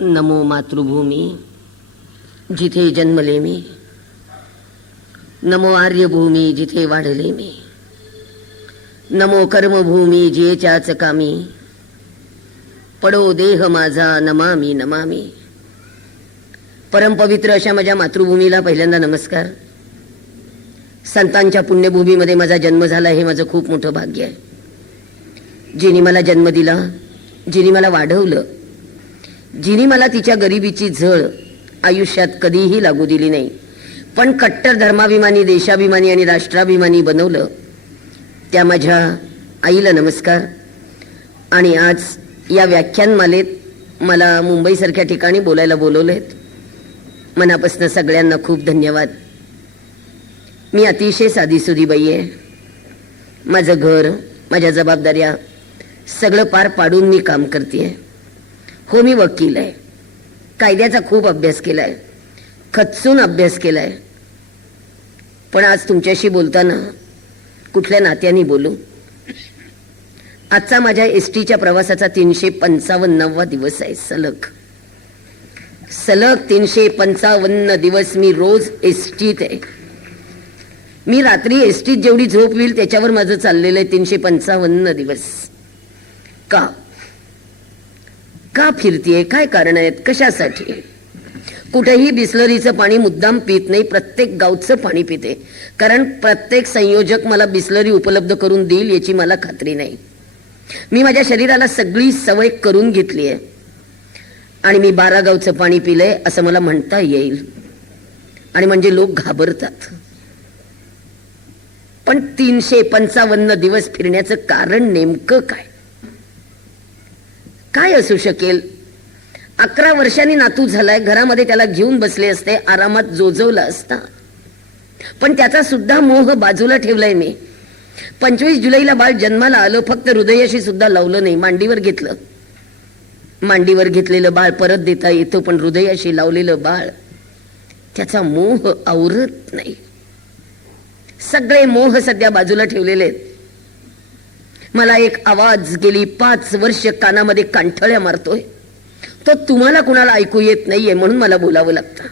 नमो मातृभूमी जिथे जन्मले मी, नमो आर्यभूमी जिथे वाढले मी, नमो कर्मभूमी जियेच्याच कामी, पडो देह माझा नमामी नमामी. परमपवित्र अशा माझ्या मातृभूमीला पहिल्यांदा नमस्कार. संतांच्या पुण्यभूमीमध्ये माझा जन्म झाला हे माझं खूप मोठं भाग्य आहे. जिने मला जन्म दिला, जिने मला वाढवलं, जिने मला तिच्या गरिबीची झळ आयुष्यात कधीही लागू दिली नाही, पण कट्टर धर्माभिमानी, देशाभिमानी आणि राष्ट्राभिमानी बनवलं, त्या माझ्या आईला नमस्कार. आणि आज या व्याख्यानमालेत मला मुंबईसारख्या ठिकाणी बोलायला बोलवलेत. मनापासून सगळ्यांना खूप धन्यवाद. मी अतिशय साधीसुधी बाई आहे. माझं घर, माझ्या जबाबदाऱ्या सगळं पार पाडून मी काम करते. हो, मी वकील आहे. कायद्याचा खूप अभ्यास केलाय, खचून अभ्यास केलाय. पण आज तुमच्याशी बोलताना कुठल्या नात्याने बोलू? आजचा माझ्या एसटीच्या प्रवासाचा 355वा दिवस आहे. सलग 355 दिवस मी रोज एसटीत आहे. मी रात्री एसटीत जेवढी झोप होईल त्याच्यावर माझं चाललेलं आहे 355 दिवस. का फिरतीये? काय कारण आहेत? कशासाठी? कुठेही बिस्लरीचं पाणी मुद्दाम पित नाही, प्रत्येक गावचं पाणी पिते. कारण प्रत्येक संयोजक मला बिस्लरी उपलब्ध करून देईल याची मला खात्री नाही. मी माझ्या शरीराला सगळी सवय करून घेतली आहे आणि मी 12 गावचं पाणी पिलंय असं मला म्हणता येईल. आणि म्हणजे लोक घाबरतात. पण 355 दिवस फिरण्याचं कारण नेमकं काय? काय असू शकेल? 11 वर्षांनी नातू झालाय, घरामध्ये त्याला घेऊन बसले असते, आरामात जोजवला असता. पण त्याचा सुद्धा मोह बाजूला ठेवलाय मी. 25 जुलैला बाळ जन्माला आलं, फक्त हृदयाशी सुद्धा लावलं नाही, मांडीवर घेतलं. मांडीवर घेतलेलं बाळ परत देता येतं, पण हृदयाशी लावलेलं बाळ त्याचा मोह आवरत नाही. सगळे मोह सध्या बाजूला ठेवलेले आहेत. मला एक आवाज गेली 5 वर्ष कानामध्ये कांठळ्या मारतोय. तो तुम्हाला कुणाला ऐकू येत नाहीये म्हणून मला बोलावं लागतं.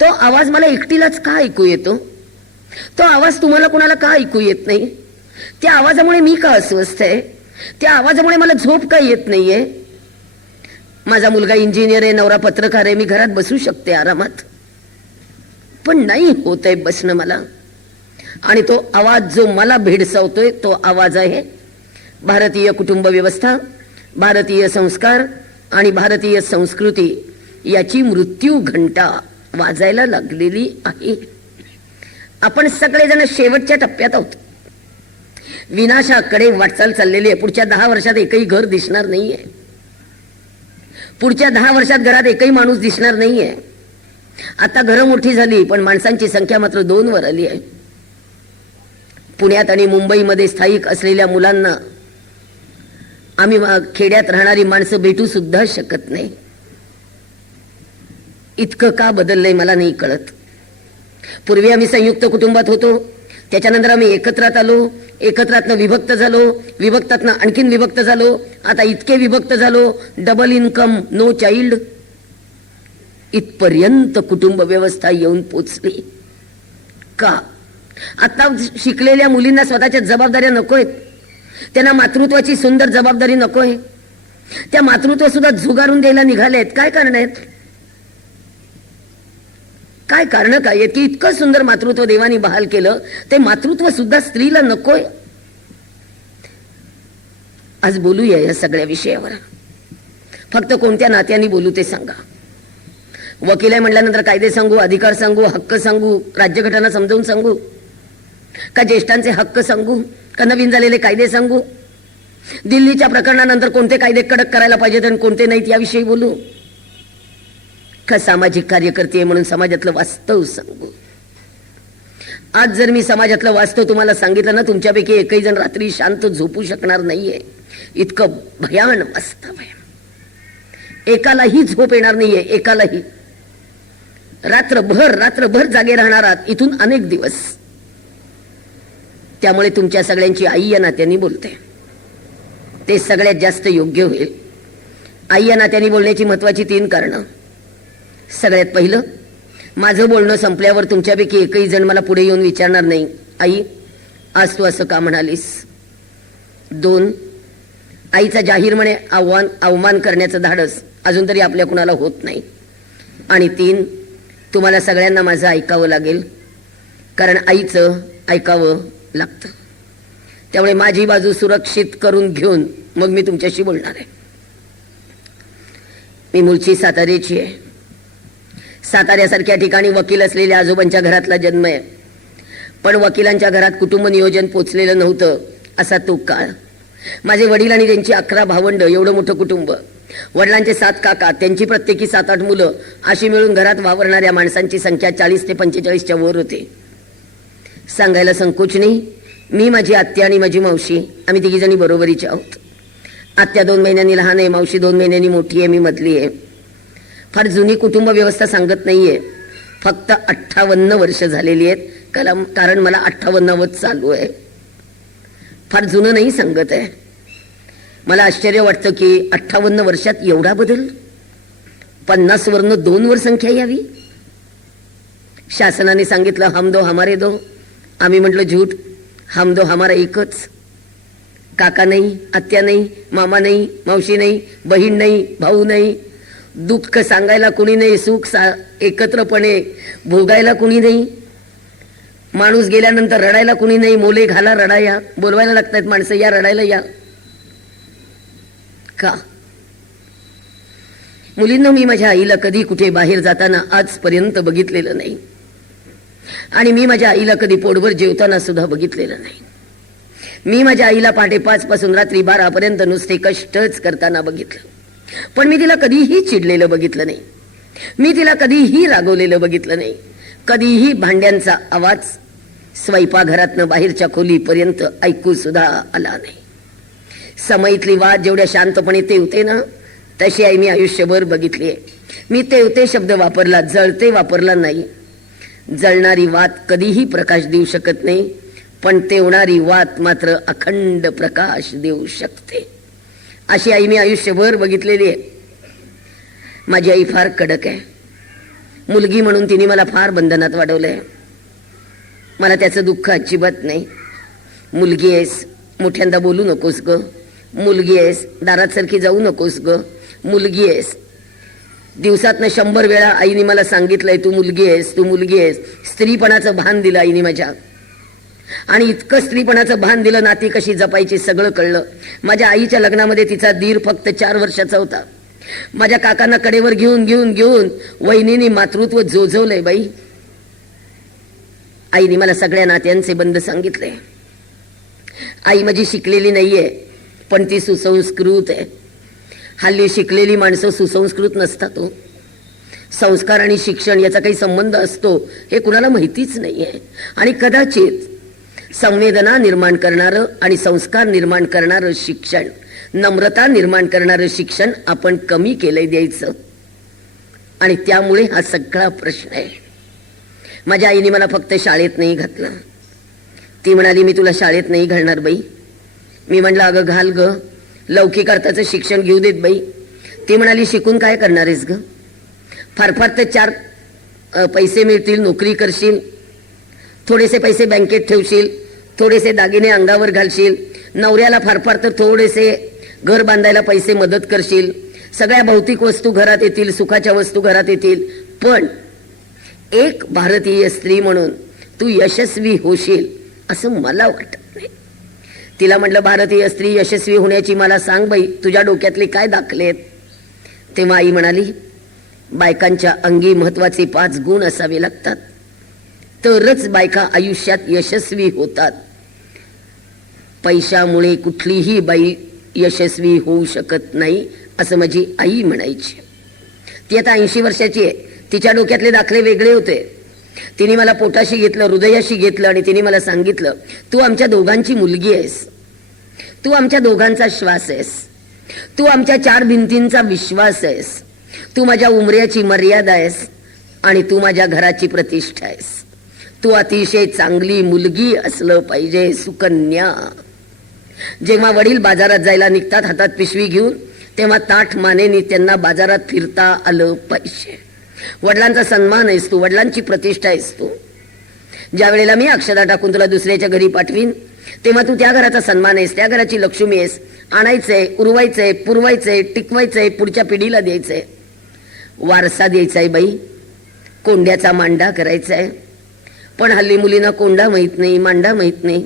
तो आवाज मला एकटीलाच का ऐकू येतो? तो आवाज तुम्हाला कुणाला का ऐकू येत नाही? त्या आवाजामुळे मी का अस्वस्थ आहे? त्या आवाजामुळे मला झोप का येत नाहीये? माझा मुलगा इंजिनियर आहे, नवरा पत्रकार आहे, मी घरात बसू शकते आरामात, पण नाही होत आहे बसणं मला. आणि तो आवाज जो मला भेडसावतोय तो आवाज आहे भारतीय कुटुंब व्यवस्था, भारतीय संस्कार आणि भारतीय संस्कृती याची मृत्यू घंटा वाजायला लागलेली आहे. आपण सगळेजण शेवटच्या टप्प्यात आहोत. विनाशाकडे वाटचाल चाललेली आहे. पुढच्या 10 वर्षात एकही घर दिसणार नाहीये. पुढच्या 10 वर्षात घरात एकही माणूस दिसणार नाहीये. आता घरं मोठी झाली पण माणसांची संख्या मात्र 2 वर आली आहे. पुण्यात आणि मुंबईमध्ये स्थायिक असलेल्या मुलांना आम्ही खेड्यात राहणारी माणसं भेटू सुद्धा शकत नाही. इतकं का बदललंय मला नाही कळत. पूर्वी आम्ही संयुक्त कुटुंबात होतो, त्याच्यानंतर आम्ही एकत्रात आलो, एकत्रातनं विभक्त झालो, विभक्तातनं आणखीन विभक्त झालो, आता इतके विभक्त झालो, डबल इन्कम, नो चाइल्ड, इथपर्यंत कुटुंब व्यवस्था येऊन पोचली. का? आता शिकलेल्या मुलींना स्वतःच्या जबाबदाऱ्या नकोय, त्यांना मातृत्वाची सुंदर जबाबदारी नकोय, त्या मातृत्व सुद्धा झुगारून द्यायला निघालेत. काय कारण आहेत? काय कारण काय आहेत की इतकं सुंदर मातृत्व देवानी बहाल केलं, ते मातृत्व सुद्धा स्त्रीला नकोय? आज बोलूया या सगळ्या विषयावर. फक्त कोणत्या नात्याने बोलू ते सांगा. वकील आहे म्हटल्यानंतर कायदे सांगू, अधिकार सांगू, हक्क सांगू, राज्यघटना समजावून सांगू, का ज्येष्ठांचे हक्क सांगू, का नवीन झालेले कायदे सांगू, दिल्लीच्या प्रकरणानंतर कोणते कायदे कडक करायला पाहिजेत आणि कोणते नाहीत याविषयी बोलू, का सामाजिक कार्यकर्ते म्हणून समाजातलं वास्तव सांगू? आज जर मी समाजातलं वास्तव तुम्हाला सांगितलं ना, तुमच्यापैकी एकही जण रात्री शांत झोपू शकणार नाहीये. इतकं भयान वास्तव आहे. एकालाही झोप येणार नाहीये, एकालाही. रात्रभर जागे राहणार आहात इथून अनेक दिवस. त्यामुळे तुमच्या सगळ्यांची आई या नात्याने बोलते, ते सगळ्यात जास्त योग्य होईल. आई या नात्याने बोलण्याची महत्वाची 3 कारणं. सगळ्यात पहिलं, माझं बोलणं संपल्यावर तुमच्यापैकी एकही जण मला पुढे येऊन विचारणार नाही, आई आज तू असं का म्हणालीस. 2, आईचा जाहीरपणे अवमान करण्याचं धाडस अजून तरी आपल्या कुणाला होत नाही. आणि 3, तुम्हाला सगळ्यांना माझं ऐकावं लागेल, कारण आईचं ऐकावं लागतं. त्यामुळे माझी बाजू सुरक्षित करून घेऊन मग मी तुमच्याशी बोलणार आहे. मी मूळची साताऱ्याची आहे. साताऱ्यासारख्या ठिकाणी वकील असलेल्या आजोबांच्या घरातला जन्म आहे. पण वकिलांच्या घरात कुटुंब नियोजन पोचलेलं नव्हतं असा तो काळ. माझे वडील आणि त्यांची 11 भावंड, एवढं मोठं कुटुंब. वडिलांचे 7 काका, त्यांची प्रत्येकी 7-8 मुलं, अशी मिळून घरात वावरणाऱ्या माणसांची संख्या 40 ते 45च्या वर होते. सांगायला संकोच नाही, मी, माझी आत्या आणि माझी मावशी, आम्ही 3 जणी बरोबरीच्या आहोत. आत्या 2 महिन्यांनी लहान आहे, मावशी 2 महिन्यांनी मोठी आहे, मी मधली आहे. फार जुनी कुटुंब व्यवस्था सांगत नाहीये, फक्त 58 वर्ष झालेली आहेत, कारण मला 58वच चालू आहे. फार जुनं नाही सांगत आहे. मला आश्चर्य वाटतं की 58 वर्षात एवढा बदल. 50 वरनं 2 वर संख्या यावी. शासनाने सांगितलं हम दो हमारे दो. आम्ही म्हटलं झूट, हम दो हमारा एकच. काका नाही, आत्या नाही, मामा नाही, मावशी नाही, बहीण नाही, भाऊ नाही. दुःख सांगायला कुणी नाही, सुख एकत्रपणे भोगायला कुणी नाही. माणूस गेल्यानंतर रडायला कुणी नाही, मोले घाला रडाया. बोलवायला लागतात माणसं, या रडायला या. का? मुलींना, मी माझ्या आईला कधी कुठे बाहेर जाताना आजपर्यंत बघितलेलं नाही. आणि मी माझ्या आईला कधी पोटभर जेवताना सुद्धा बघितलेलं नाही. मी माझ्या आईला पहाटे 5 पासून रात्री 12 पर्यंत नुसते कष्टच करताना बघितलं. पण मी तिला कधीही चिडलेलं बघितलं नाही. मी तिला कधीही रागवलेलं बघितलं नाही. कधीही भांड्यांचा आवाज स्वयंपाकघरातनं बाहेरच्या खोलीपर्यंत ऐकू सुद्धा आला नाही. समईतली वाद जेवढ्या शांतपणे तेवते ना, तशी आई मी आयुष्यभर बघितली आहे. मी तेवते शब्द वापरला, जळते वापरला नाही. जळणारी वात कधीही प्रकाश देऊ शकत नाही, पण तेवणारी वात मात्र अखंड प्रकाश देऊ शकते. अशी आई मी आयुष्यभर बघितलेली आहे. माझी आई फार कडक आहे. मुलगी म्हणून तिने मला फार बंधनात वाढवलंय. मला त्याचं दुःख अजिबात नाही. मुलगी आहेस, मोठ्यांदा बोलू नकोस ग. मुलगी आहेस, दारात सारखी जाऊ नकोस ग. मुलगी आहेस. दिवसातनं 100 वेळा आईने मला सांगितलंय, तू मुलगी आहेस, तू मुलगी आहेस. स्त्रीपणाचं भान दिलं आईने माझ्या. आणि इतकं स्त्रीपणाचं भान दिलं, नाती कशी जपायची सगळं कळलं. माझ्या आईच्या लग्नामध्ये तिचा दीर फक्त 4 वर्षाचा होता. माझ्या काकांना कडेवर घेऊन घेऊन घेऊन वहिनीने मातृत्व जोजवलंय बाई. आईने मला सगळ्या नात्यांचे बंध सांगितले. आई माझी शिकलेली नाहीये, पण ती सुसंस्कृत आहे. हल्ली शिकलेली माणसं सुसंस्कृत नसतात. संस्कार आणि शिक्षण याचा काही संबंध असतो हे कुणाला माहितीच नाहीये. आणि कदाचित संवेदना निर्माण करणारं आणि संस्कार निर्माण करणारं शिक्षण, नम्रता निर्माण करणारं शिक्षण आपण कमी केलंय द्यायचं. आणि त्यामुळे हा सगळा प्रश्न आहे. माझ्या आईने मला फक्त शाळेत नाही घातलं. ती म्हणाली, मी तुला शाळेत नाही घालणार बाई. मी म्हणलं, अगं घाल ग, लौकिक अर्थाचं शिक्षण घेऊ देत बाई. ती म्हणाली, शिकून काय करणार आहेस ग? फार फार तर 4 पैसे मिळतील, नोकरी करशील, थोडेसे पैसे बँकेत ठेवशील, थोडेसे दागिने अंगावर घालशील, नवऱ्याला फार फार तर थोडेसे घर बांधायला पैसे मदत करशील, सगळ्या भौतिक वस्तू घरात येतील, सुखाच्या वस्तू घरात येतील. पण एक भारतीय स्त्री म्हणून तू यशस्वी होशील असं मला वाटत नाही. तिला म्हटलं, भारतीय स्त्री यशस्वी होण्याची मला सांग बाई, तुझ्या डोक्यातले काय दाखले आहेत? तेव्हा आई म्हणाली, बायकांच्या अंगी महत्वाचे 5 गुण असावे लागतात, तरच बायका आयुष्यात यशस्वी होतात. पैशामुळे कुठलीही बाई यशस्वी होऊ शकत नाही असं माझी आई म्हणायची. ती आता 80 वर्षाची आहे. तिच्या डोक्यातले दाखले वेगळे होते. तिने मला पोटाशी घेतलं, हृदयाशी घेतलं आणि तिने मला सांगितलं, तू आमच्या दोघांची मुलगी आहेस, तू आमच्या दोघांचा श्वास आहेस, तू आमच्या 4 भिंतींचा विश्वास आहेस, तू माझ्या उमऱ्याची मर्यादा आहेस आणि तू माझ्या घराची प्रतिष्ठा आहेस. तू अतिशय चांगली मुलगी असलं पाहिजे, सुकन्या. जेव्हा वडील बाजारात जायला निघतात हातात पिशवी घेऊन, तेव्हा ताठ मानेनी त्यांना बाजारात फिरता आलं पाहिजे. वडिलांचा सन्मान आहेस तू, वडिलांची प्रतिष्ठा आहेस तू. ज्या वेळेला मी अक्षता टाकून तुला दुसऱ्याच्या घरी पाठवीन तेव्हा तू त्या घराचा सन्मान आहेस, त्या घराची लक्ष्मी आहेस. आणायचंय, उरवायचंय, पुरवायचंय, टिकवायचंय, पुढच्या पिढीला द्यायचंय, वारसा द्यायचाय बाई. कोंड्याचा मांडा करायचाय. पण हल्ली मुलींना कोंडा माहित नाही, मांडा माहित नाही.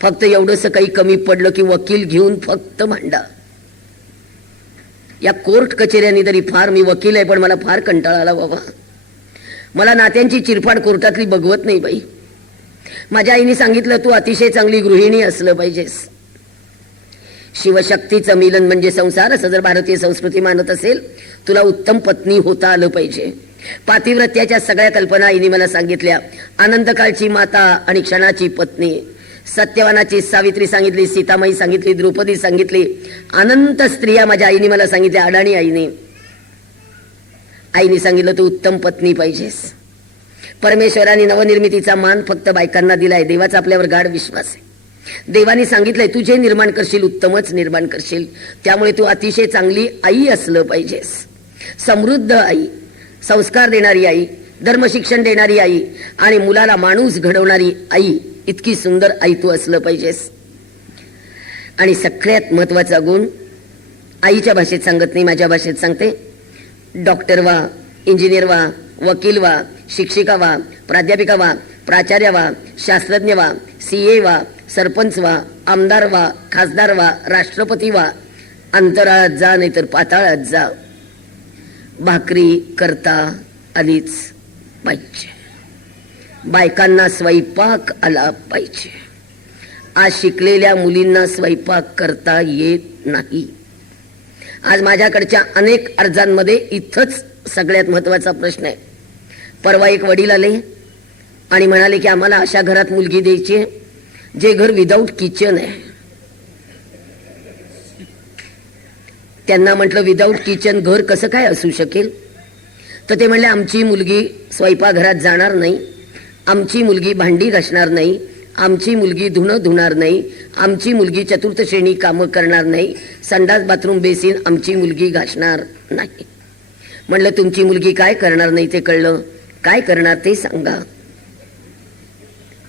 फक्त एवढंसं काही कमी पडलं की वकील घेऊन फक्त मांडा. या कोर्ट कचेऱ्यांनी तरी फार, मी वकील आहे पण मला फार कंटाळा आला बाबा. मला नात्यांची चिरफाड कोर्टातली बघवत नाही बाई. माझ्या आईने सांगितलं तू अतिशय चांगली गृहिणी असलं पाहिजेस. शिवशक्तीचं मिलन म्हणजे संसार असं जर भारतीय संस्कृती मानत असेल, तुला उत्तम पत्नी होता आलं पाहिजे. पातिव्रत्याच्या सगळ्या कल्पना आईने मला सांगितल्या. अनंतकाळची माता आणि क्षणाची पत्नी. सत्यवानाची सावित्री सांगितली, सीतामाई सांगितली, द्रौपदी सांगितली. अनंत स्त्रिया माझ्या आईने मला सांगितल्या. अडाणी आईने सांगितलं तू उत्तम पत्नी पाहिजेस. परमेश्वराने नवनिर्मितीचा मान फक्त बायकांना दिलाय. देवाचा आपल्यावर गाढ विश्वास आहे. देवाने सांगितलंय तू जे निर्माण करशील उत्तमच निर्माण करशील. त्यामुळे तू अतिशय चांगली आई असलं पाहिजेस. समृद्ध आई, संस्कार देणारी आई, धर्मशिक्षण देणारी आई आणि मुलाला माणूस घडवणारी आई, इतकी सुंदर आई तू असलं पाहिजेस. आणि सगळ्यात महत्वाचा गुण, आईच्या भाषेत सांगत नाही, माझ्या भाषेत सांगते. डॉक्टर व्हा, इंजिनियर व्हा, वकील व्हा, शिक्षिका व्हा, प्राध्यापिका व्हा, प्राचार्य व्हा, शास्त्रज्ञ व्हा, CA व्हा, सरपंच व्हा, आमदार व्हा, खासदार व्हा, राष्ट्रपती व्हा. अंतराळात जा नाही तर पाताळात जा. भाकरी करता आलीच पाहिजे. बायकांना स्वयंपाक आला पाहिजे. आज शिकलेल्या मुलींना स्वयंपाक करता येत नाही. आज माझ्याकडच्या अनेक अर्जांमध्ये इथंच सगळ्यात महत्वाचा प्रश्न आहे. परवा एक वडील आले आणि म्हणाले की आम्हाला अशा घरात मुलगी द्यायची आहे जे घर विदाऊट किचन आहे. त्यांना म्हटलं विदाऊट किचन घर कसं काय असू शकेल? तर ते म्हणले आमची मुलगी स्वयंपाकघरात जाणार नाही, आमची मुलगी भांडी घासणार नाही, आमची मुलगी धुणं धुणार नाही, आमची मुलगी चतुर्थ श्रेणी कामं करणार नाही, संडास बाथरूम बेसिन आमची मुलगी घासणार नाही. म्हणलं तुमची मुलगी काय करणार नाही ते कळलं, काय करणार ते सांगा.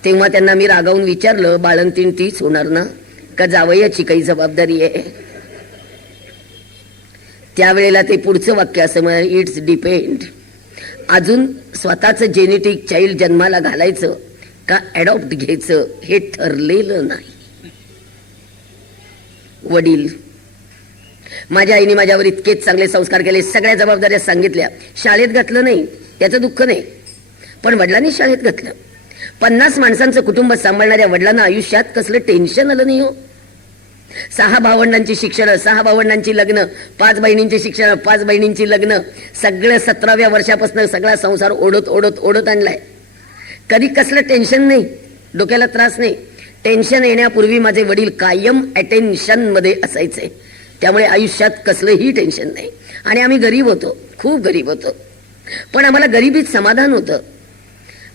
तेव्हा त्यांना मी रागावून विचारलं, बाळंतीण तीच होणार ना, का जावयाची काही जबाबदारी आहे? त्यावेळेला ते पुढचं वाक्य असं म्हणाले, इट्स डिपेंड. अजून स्वतःचं जेनेटिक चाइल्ड जन्माला घालायचं का ॲडॉप्ट घ्यायचं हे ठरलेलं नाही. वडील, माझ्या आईने माझ्यावर इतकेच चांगले संस्कार केले, सगळ्या जबाबदाऱ्या सांगितल्या. शाळेत घातलं नाही त्याचं दुःख नाही, पण वडिलांनी शाळेत घातलं. 50 माणसांचं कुटुंब सांभाळणाऱ्या वडिलांना आयुष्यात कसलं टेन्शन आलं नाही हो. 6 भावंडांची शिक्षण, 6 भावंडांची लग्न, 5 बहिणींची शिक्षण, 5 बहिणींची लग्न, सगळं 17व्या वर्षापासून सगळा संसार ओढत ओढत ओढत आणलाय. कधी कसलं टेन्शन नाही, डोक्याला त्रास नाही. टेन्शन येण्यापूर्वी माझे वडील कायम अटेन्शन मध्ये असायचे. त्यामुळे आयुष्यात कसलंही टेन्शन नाही. आणि आम्ही गरीब होतो, खूप गरीब होतो, पण आम्हाला गरिबीत समाधान होतं.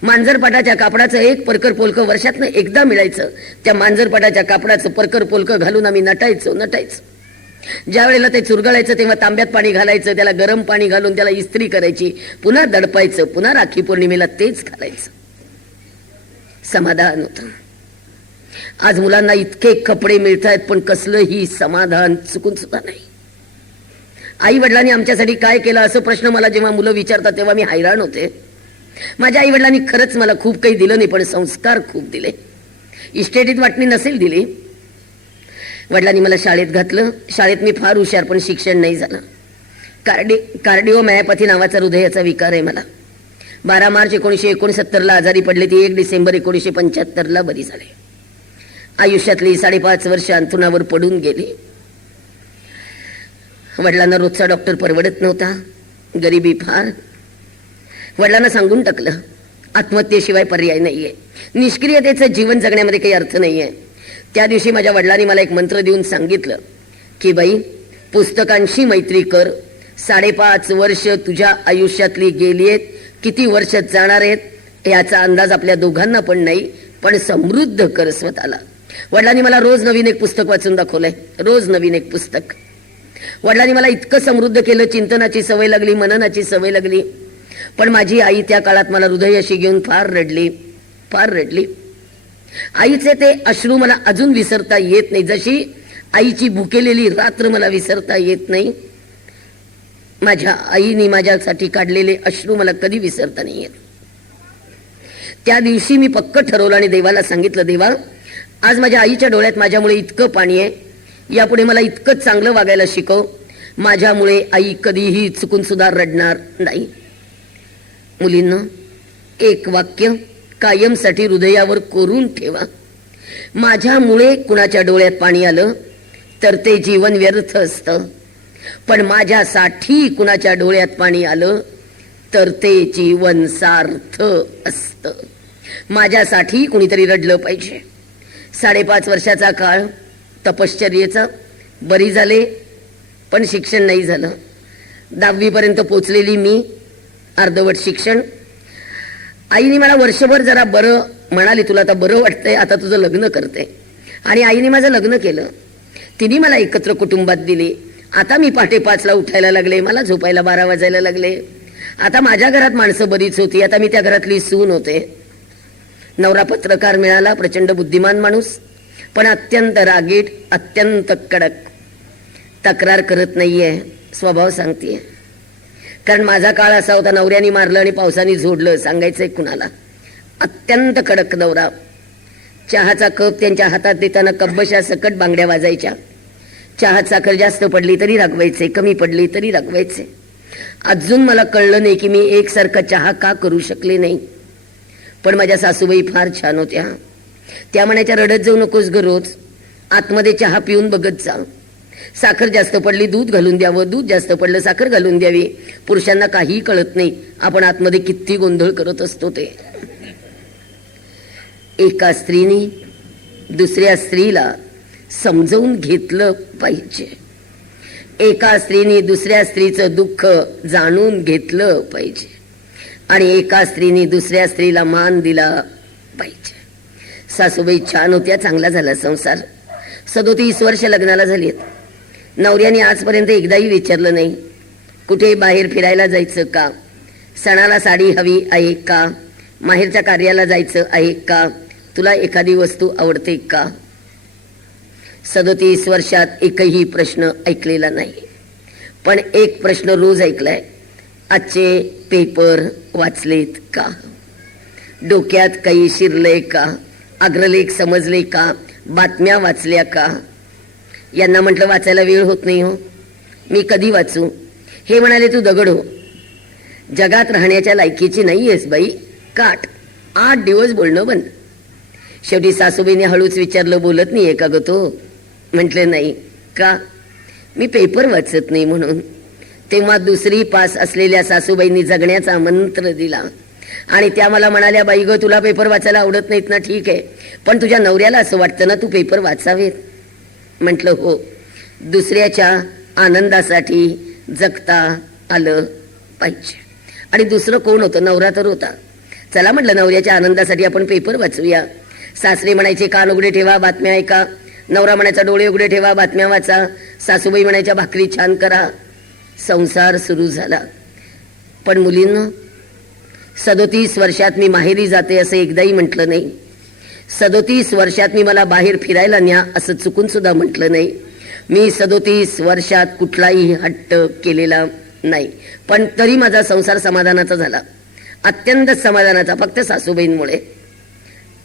मांजरपाटाच्या कापडाचं एक परकर पोलकं वर्षातनं एकदा मिळायचं. त्या मांजरपाटाच्या कापडाचं परकर पोलकं घालून आम्ही नटायचो. ज्या वेळेला ते चुरगळायचं तेव्हा तांब्यात पाणी घालायचं, त्याला गरम पाणी घालून त्याला इस्त्री करायची, पुन्हा दडपायचं, पुन्हा राखी पौर्णिमेला तेच घालायचं. समाधान होतं. आज मुलांना इतके कपडे मिळतायत पण कसलंही समाधान चुकून सुद्धा नाही. आई वडिलांनी आमच्यासाठी काय केलं असं प्रश्न मला जेव्हा मुलं विचारतात तेव्हा मी हैराण होते. माझ्या आई वडिलांनी खरंच मला खूप काही दिलं नाही, पण संस्कार खूप दिले. इस्टेटीत वाटणी नसेल दिली. वडिलांनी मला शाळेत घातलं. शाळेत मी फार हुशार, पण शिक्षण नाही झालं. कार्डिओमायोपॅथी नावाचा हृदयाचा विकार आहे मला. 12 मार्च 1969 आजारी पडले. ती 1 डिसेंबर 1975 बरी झाले. आयुष्यातली 5.5 वर्ष अंथरुणावर पडून गेली. वडिलांना रोजचा डॉक्टर परवडत नव्हता, गरिबी फार. वडिलांना सांगून टाकलं आत्महत्येशिवाय पर्याय नाहीये, निष्क्रियतेचं जीवन जगण्यामध्ये काही अर्थ नाहीये. त्या दिवशी माझ्या वडिलांनी मला एक मंत्र देऊन सांगितलं की बाई, पुस्तकांशी मैत्री कर. 5.5 वर्ष तुझ्या आयुष्यातली गेली आहेत, किती वर्ष जाणार आहेत याचा अंदाज आपल्या दोघांना पण नाही, पण समृद्ध कर स्वतःला. वडिलांनी मला रोज नवीन एक पुस्तक वाचून दाखवलंय, रोज नवीन एक पुस्तक. वडिलांनी मला इतकं समृद्ध केलं, चिंतनाची सवय लागली, मननाची सवय लागली. पण माझी आई त्या काळात मला हृदयाशी घेऊन फार रडली, फार रडली. आईचे ते अश्रू मला अजून विसरता येत नाही. जशी आईची भुकेलेली रात्र मला विसरता येत नाही, माझ्या आईने माझ्यासाठी काढलेले अश्रू मला कधी विसरता नाही येत. त्या दिवशी मी पक्क ठरवलं आणि देवाला सांगितलं, देवा, आज माझ्या आईच्या डोळ्यात माझ्यामुळे इतकं पाणी आहे, यापुढे मला इतकं चांगलं वागायला शिकव, माझ्यामुळे आई कधीही चुकून सुद्धा रडणार नाही. मुलींना एक वाक्य कायमसाठी हृदयावर कोरून ठेवा. माझ्यामुळे कुणाच्या डोळ्यात पाणी आलं तर ते जीवन व्यर्थ असतं, पण माझ्यासाठी कुणाच्या डोळ्यात पाणी आलं तर ते जीवन सार्थ असतं. माझ्यासाठी कुणीतरी रडलं पाहिजे. 5.5 वर्षाचा काळ तपश्चर्येचा, बरी झाले पण शिक्षण नाही झालं. 10वी पर्यंत पोचलेली मी, अर्धवट शिक्षण. आईने मला वर्षभर जरा बरं म्हणाली, तुला आता बरं वाटतंय, आता तुझं लग्न करते. आणि आईने माझं लग्न केलं. तिने मला एकत्र कुटुंबात दिली. आता मी पहाटे 5ला उठायला लागले, मला झोपायला 12 वाजायला लागले. आता माझ्या घरात माणसं बरीच होती, आता मी त्या घरातली सून होते. नवरा पत्रकार मिळाला, प्रचंड बुद्धिमान माणूस, पण अत्यंत रागीट, अत्यंत कडक. तक्रार करत नाहीये, स्वभाव सांगतेय. कारण माझा काळ असा होता, नवऱ्याने मारलं आणि पावसाने झोडलं, सांगायचंय कुणाला. अत्यंत कडक नवरा. चहाचा कप त्यांच्या हातात देताना कब्बशा सकट बांगड्या वाजायच्या. चहात साखर जास्त पडली तरी रागवायचे, कमी पडली तरी रागवायचे. अजून मला कळलं नाही की मी एकसारखा चहा का करू शकले नाही. पण माझ्या सासूबाई फार छान होत्या. त्या म्हणायच्या, रडत जाऊ नकोस ग, रोज आतमध्ये चहा पिऊन बघत जा. साखर जास्त पडली दूध घालून द्यावं, दूध जास्त पडलं साखर घालून द्यावी. पुरुषांना काही कळत नाही आपण आतमध्ये किती गोंधळ करत असतो ते. एका स्त्रीने दुसऱ्या स्त्रीला समजवून घेतलं पाहिजे. एका स्त्रीने दुसऱ्या स्त्रीचं दुःख जाणून घेतलं पाहिजे. आणि एका स्त्रीने दुसऱ्या स्त्रीला मान दिला पाहिजे. सासूबाई छान होत्या, चांगला झाला संसार. 37 वर्ष लग्नाला झालीत. नवऱ्याने आजपर्यंत एकदाही विचारलं नाही, कुठे बाहेर फिरायला जायचं का, सणाला साडी हवी आहे का, माहेरच्या कार्याला जायचं आहे का, तुला एखादी वस्तू आवडते का. 37 वर्षात एकही प्रश्न ऐकलेला नाही. पण एक प्रश्न रोज ऐकलाय, आजचे पेपर वाचलेत का, डोक्यात काही शिरले का, अग्रलेख समजले का, बातम्या वाचल्या का. यांना म्हटलं वाचायला वेळ होत नाही हो, मी कधी वाचू. हे म्हणाले, तू दगड हो, जगात राहण्याच्या लायकीची नाहीयेस बाई, काट. 8 दिवस बोलणं बंद. शेवटी सासूबाईने हळूच विचारलं, बोलत नाहीये का ग तो. म्हटले नाही. का. मी पेपर वाचत नाही म्हणून. तेव्हा दुसरी पास असलेल्या सासूबाईंनी जगण्याचा मंत्र दिला आणि त्या मला म्हणाल्या, बाई ग, तुला पेपर वाचायला आवडत नाहीत ना, ठीक आहे, पण तुझ्या नवऱ्याला असं वाटतं ना तू पेपर वाचावेत. म्हटलं हो, दुसऱ्याच्या आनंदासाठी जगता आलं पाहिजे. आणि दुसरं कोण होतं, नवरा तर होता. चला म्हटलं, नवऱ्याच्या आनंदासाठी आपण पेपर वाचूया. सासरे म्हणायचे, कान उघडे ठेवा, बातम्या ऐका. नवरा म्हणायचा, डोळे उघडे ठेवा, बातम्या वाचा. सासूबाई म्हणायच्या, भाकरी छान करा. संसार सुरू झाला. पण मुलींना 37 वर्षात मी माहेरी जाते असं एकदाही म्हटलं नाही. 37 वर्षात मी मला बाहेर फिरायला न्या असं चुकून सुद्धा म्हटलं नाही. मी 37 वर्षात कुठलाही हट्ट केलेला नाही. पण तरी माझा संसार समाधानाचा झाला, अत्यंत समाधानाचा, फक्त सासूबाईंमुळे.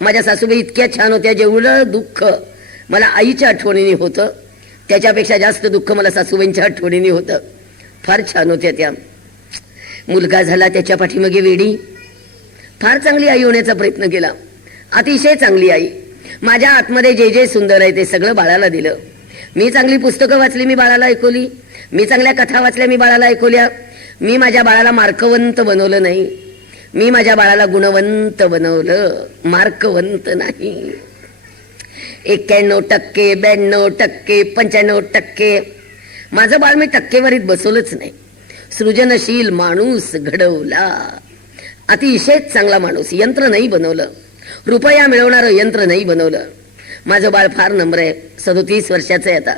माझ्या सासूबाई इतक्या छान होत्या, जेवढं दुःख मला आईच्या आठवणीने होतं त्याच्यापेक्षा जास्त दुःख मला सासूबाईंच्या आठवणीने होतं. फार छान होत्या त्या. मुलगा झाला त्याच्या पाठीमागे वेडी. फार चांगली आई होण्याचा प्रयत्न केला, अतिशय चांगली आई. माझ्या आतमध्ये जे जे सुंदर आहे ते सगळं बाळाला दिलं. मी चांगली पुस्तकं वाचली, मी बाळाला ऐकवली. मी चांगल्या कथा वाचल्या, मी बाळाला ऐकवल्या. मी माझ्या बाळाला मार्कवंत बनवलं नाही, मी माझ्या बाळाला गुणवंत बनवलं, मार्कवंत नाही. 91%, 92%, 95%. माझं बाळ मी टक्केवारीत बसवलंच नाही. सृजनशील माणूस घडवला, अतिशय चांगला माणूस. यंत्र नाही बनवलं, रुपया मिळवणारं यंत्र नाही बनवलं. माझं बाळ फार नम्र आहे, 37 वर्षाचं आहे आता.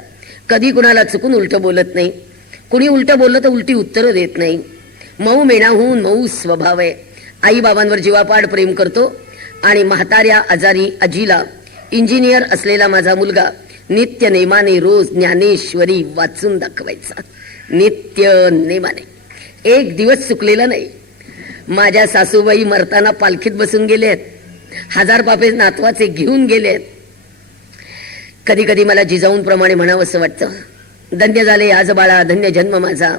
कधी कुणाला चुकून उलट बोलत नाही. कुणी उलटं बोललं तर उलटी उत्तरं देत नाही. मऊ मेणाहून मऊ स्वभाव आहे. आई बाबांवर जीवापाड प्रेम करतो. आणि म्हाताऱ्या आजारी आजीला इंजिनियर असलेला माझा मुलगा नित्य नेमाने रोज ज्ञानेश्वरी वाचून दाखवायचा. नित्य नेमाने, एक दिवस चुकलेला नाही. माझ्या सासूबाई मरताना पालखीत बसून गेलेत. 1000 पापे नातवाचे घेऊन गेलेत. कधी कधी मला जिजाऊंप्रमाणे म्हणावं असं वाटतं, धन्य झाले आज बाळा, धन्य जन्म माझा,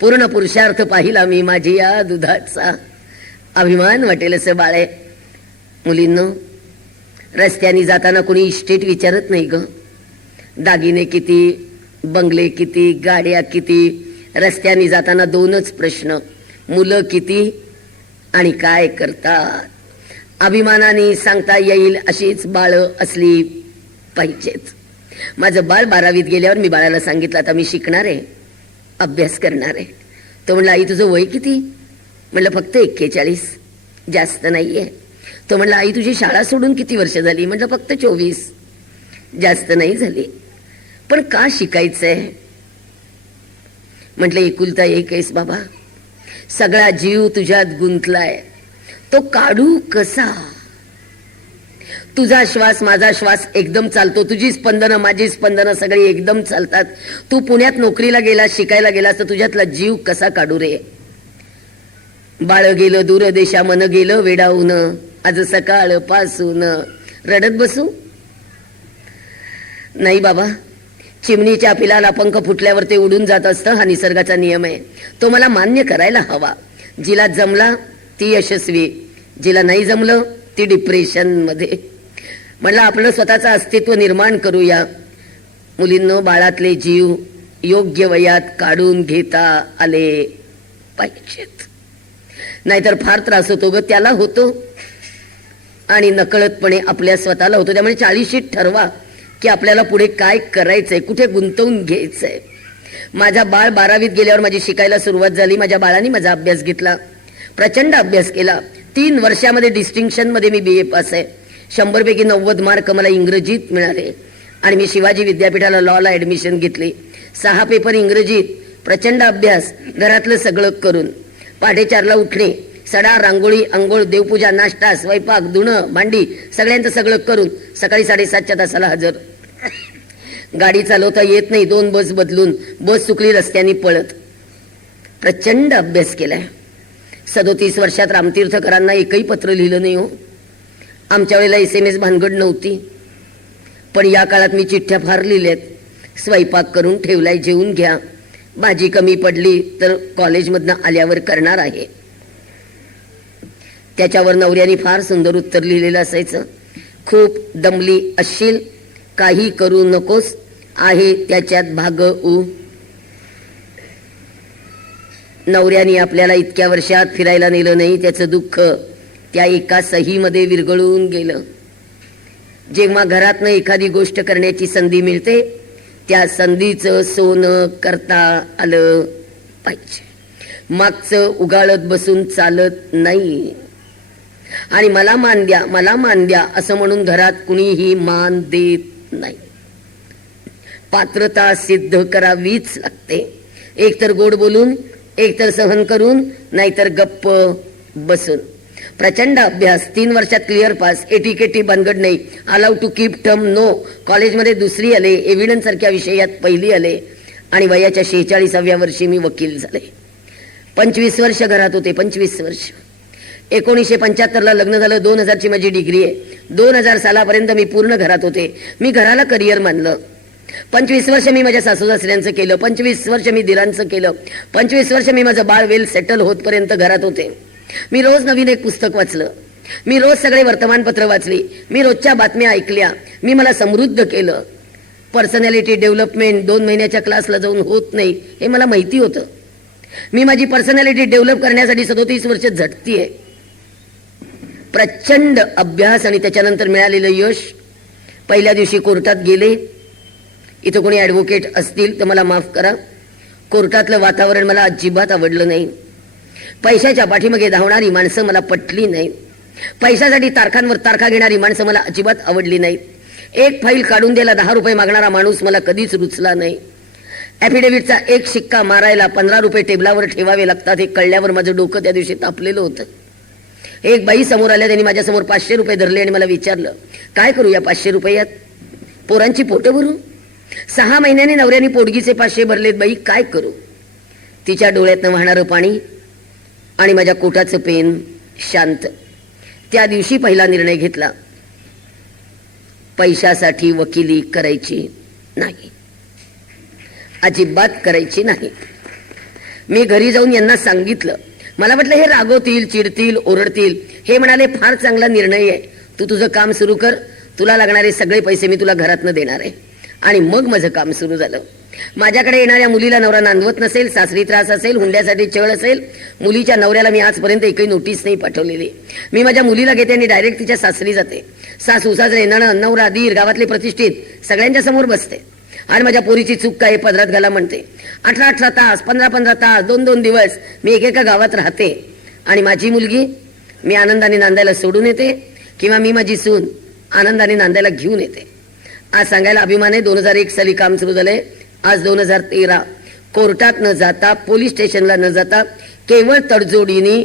पूर्ण पुरुषार्थ पाहिला मी माझी या दुधाचा. अभिमान वाटेल असं बाळ आहे. मुलींनो, रस्त्याने जाताना कुणी इस्टेट विचारत नाही ग. दागिने किती, बंगले किती, गाड्या किती. रस्त्याने जाताना 2च प्रश्न, मुलं किती आणि काय करतात. अभिमानाने सांगता येईल अशीच बाळ असली पाहिजेत. माझं बाळ 12वीत गेल्यावर मी बाळाला सांगितलं, आता मी शिकणार आहे, अभ्यास करणार आहे. तो म्हणला, आई तुझं वय किती? म्हणलं फक्त 41, जास्त नाहीये. तो म्हणला, आई तुझी शाळा सोडून किती वर्ष झाली? म्हटलं फक्त 24, जास्त नाही झाली. पण का शिकायचंय? म्हटलं एकुलता एक आहेस बाबा, सगळा जीव तुझ्यात गुंतलाय, तो काढू कसा? तुझा श्वास माझा श्वास एकदम चालतो, तुझी स्पंदनं माझी स्पंदनं सगळी एकदम चालतात. तू पुण्यात नोकरीला गेला, शिकायला गेलास तर तुझ्यातला जीव कसा काढू रे? बाळ गेलं दूर देशा, मन गेलं वेडावून, आज सकाळ पासून रडत बसू? नाही बाबा, चिमणीच्या पिलाला पंख फुटल्यावर ते उडून जात असतं, हा निसर्गाचा नियम आहे. तो मला मान्य करायला हवा. जिला जमला ती यशस्वी, जिला नाही जमलं ती डिप्रेशन मध्ये. म्हणलं आपलं स्वतःचं अस्तित्व निर्माण करूया. मुलींनो, बाळातले जीव योग्य वयात काढून घेता आले पाहिजेत, नाहीतर फार त्रास होतो ग. त्याला होतो आणि नकळतपणे आपल्या स्वतःला होतो. त्यामुळे 40शीत ठरवा की आपल्याला पुढे काय करायचंय, कुठे गुंतवून घ्यायचंय. माझा बाळ 12वीत गेल्यावर माझी शिकायला सुरुवात झाली. माझ्या बाळाने माझा अभ्यास घेतला, प्रचंड अभ्यास केला. 3 वर्षामध्ये डिस्टिंक्शन मध्ये मी BA पास आहे. 100 पैकी 90 मार्क मला इंग्रजीत मिळाले आणि मी शिवाजी विद्यापीठाला लॉला ऍडमिशन घेतली. 6 पेपर इंग्रजीत, प्रचंड अभ्यास, घरातलं सगळं करून. पहाटे 4ला उठणे, सडा, रांगोळी, अंघोळ, देवपूजा, नाश्ता, स्वयंपाक, धुणं, भांडी, सगळ्यांचं सगळं करून सकाळी 7:30च्या तासाला हजर. गाडी चालवता येत नाही, 2 बस बदलून, बस चुकली रस्त्याने पळत. प्रचंड अभ्यास केलाय. 37 वर्षात रामतीर्थकरांना एकही पत्र लिहिलं नाही हो. आमच्या वेळेला SMS भानगड नव्हती, पण या काळात मी चिठ्ठ्या फार लिहिल्यात. स्वयंपाक करून ठेवलाय, जेवून घ्या, भाजी कमी पडली तर कॉलेजमधनं आल्यावर करणार आहे. त्याच्यावर नवऱ्याने फार सुंदर उत्तर लिहिलेलं असायचं, खूप दमली असशील, काही करू नकोस, आहे त्याच्यात भागवू. नवऱ्याने आपल्याला इतक्या वर्षात फिरायला नेलं नाही, त्याचं दुःख त्या एका सहीमध्ये विरघळून गेलं. जेव्हा घरातनं एखादी गोष्ट करण्याची संधी मिळते, त्या संधीचं सोनं करता आलं पाहिजे. मागचं उगाळत बसून चालत नाही. आणि मला मान द्या, मला मान द्या असं म्हणून घरात कुणीही मान देत नाही. पात्रता सिद्ध करावीच लागते, एकतर गोड बोलून, एकतर सहन करून, नाहीतर गप्प बसून. प्रचंड अभ्यास, 3 वर्षात क्लिअर पास, एटीकेटी बनगड नाही, allow to keep term no. कॉलेजमध्ये 2री आले, एव्हिडन्स सारख्या विषयात 1ली आले आणि वयाच्या 46व्या वर्षी मी वकील झाले. 25 वर्ष घरात होते, 25 वर्ष. 1975ला लग्न झालं, 2000ची माझी डिग्री आहे. 2000 सालापर्यंत मी पूर्ण घरात होते. मी घराला करिअर मानलं. 25 वर्ष मी माझ्या सासू सासऱ्यांचं केलं, 25 वर्ष मी दिरांचं केलं, 25 वर्ष मी माझं बाळ वेल सेटल होतपर्यंत घरात होते. मी रोज नवीन एक पुस्तक वाचलं, मी रोज सगळे वर्तमानपत्र वाचली, मी रोजच्या बातम्या ऐकल्या. मी मला समृद्ध केलं. पर्सनॅलिटी डेव्हलपमेंट 2 महिन्याच्या क्लासला जाऊन होत नाही हे मला माहिती होतं. मी माझी पर्सनॅलिटी डेव्हलप करण्यासाठी 37 वर्ष झटतीये. प्रचंड अभ्यास आणि त्याच्यानंतर मिळालेलं यश. पहिल्या दिवशी कोर्टात गेले. इथं कोणी ॲडव्होकेट असतील तर मला माफ करा, कोर्टातलं वातावरण मला अजिबात आवडलं नाही. पैशाच्या पाठीमागे धावणारी माणसं मला पटली नाही. पैशासाठी तारखांवर तारखा घेणारी माणसं मला अजिबात आवडली नाही. एक फाईल काढून द्यायला 10 रुपये मागणारा माणूस मला कधीच रुचला नाही. ॲफिडेव्हिटचा एक शिक्का मारायला 15 रुपये टेबलावर ठेवावे लागतात हे कळल्यावर माझं डोकं त्या दिवशी तापलेलं होतं. एक बाई समोर आल्या, त्यांनी माझ्यासमोर 500 रुपये धरले आणि मला विचारलं, काय करू या 500 रुपयात? पोरांची पोटं भरू? 6 महिन्याने नवऱ्याने पोटगीचे 500 भरलेत बाई, काय करू? तिच्या डोळ्यातनं वाहणारं पाणी आणि माझ्या कोटाचं पेन शांत. त्या दिवशी पहिला निर्णय घेतला, पैशासाठी वकिली करायची नाही, अजिबात करायची नाही. मी घरी जाऊन यांना सांगितलं. मला वाटलं हे रागवतील, चिडतील, ओरडतील. हे म्हणाले, फार चांगला निर्णय आहे, तू तुझं काम सुरू कर, तुला लागणारे सगळे पैसे मी तुला घरातनं देणार आहे. आणि मग माझं काम सुरू झालं. माझ्याकडे येणाऱ्या मुलीला नवरा नांदवत नसेल, सासरी त्रास असेल, हुंड्यासाठी छळ असेल, मुलीच्या नवऱ्याला मी आजपर्यंत एकही नोटीस नाही पाठवलेली. मी माझ्या मुलीला घेते आणि डायरेक्ट तिच्या सासरी जाते. सासू सासरे, नणंद, नवरा, दीर, गावातले प्रतिष्ठित सगळ्यांच्या समोर बसते आणि माझ्या पोरीची चूक काय पदरात घाला म्हणते. 18-18 तास, 15-15 तास, 2-2 दिवस मी एकेका गावात राहते. आणि माझी मुलगी मी आनंदाने नांदायला सोडून येते किंवा मी माझी सून आनंदाने नांदायला घेऊन येते. आज सांगायला अभिमान आहे, 2001 साली काम सुरू झालंय. आज 2013. कोर्टात न जाता, पोलीस स्टेशनला न जाता, केवळ तडजोडीने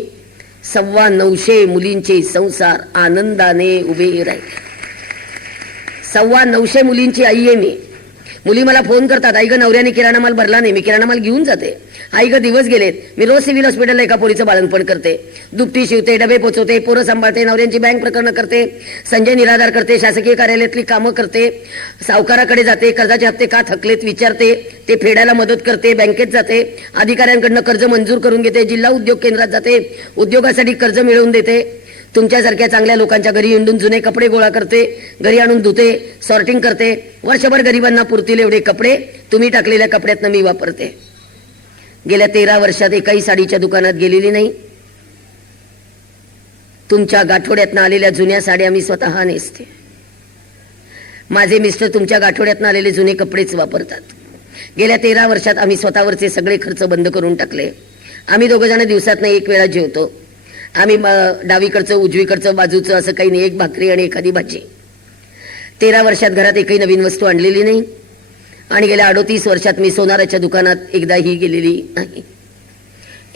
925 मुलींचे संसार आनंदाने उभे राहिले. 925 मुलींची आई आहे मी. मुली मला फोन करतात, आई ग नवऱ्याने किराणा माल भरला नाही, मी किराणा माल घेऊन जाते. आई ग दिवस गेलेत, मी रोज सिव्हिल हॉस्पिटलला एका पोरीचं बाळंतपण करते, दुपटी शिवते, डबे पोचवते, पोरं सांभाळते, नवऱ्यांची बँक प्रकरणं करते, संजय निराधार करते, शासकीय कार्यालयातली कामं करते, सावकाराकडे जाते, कर्जाचे हप्ते का थकलेत विचारते, ते फेडायला मदत करते, बँकेत जाते, अधिकाऱ्यांकडनं कर्ज मंजूर करून घेते, जिल्हा उद्योग केंद्रात जाते, उद्योगासाठी कर्ज मिळवून देते, तुमच्यासारख्या चांगल्या लोकांच्या घरी हिंडून जुने कपडे गोळा करते, घरी आणून धुते, सॉर्टिंग करते. वर्षभर गरिबांना पुरतील एवढे कपडे तुम्ही टाकलेल्या कपड्यातनं मी वापरते. गेल्या 13 वर्षात एकाही साडीच्या दुकानात गेलेली नाही. तुमच्या गाठोड्यातनं आलेल्या जुन्या साड्या मी स्वतः नेसते. माझे मिस्टर तुमच्या गाठोड्यातनं आलेले जुने कपडेच वापरतात. गेल्या 13 वर्षात आम्ही स्वतःवरचे सगळे खर्च बंद करून टाकले. आम्ही दोघं जण दिवसातनं एक वेळा जेवतो. आम्ही डावीकडचं उजवीकडचं बाजूचं असं काही नाही, एक भाकरी आणि एखादी भाजी. 13 वर्षात घरात एकही नवीन वस्तू आणलेली नाही आणि गेल्या 38 वर्षात मी सोनाराच्या दुकानात एकदाही गेलेली नाही.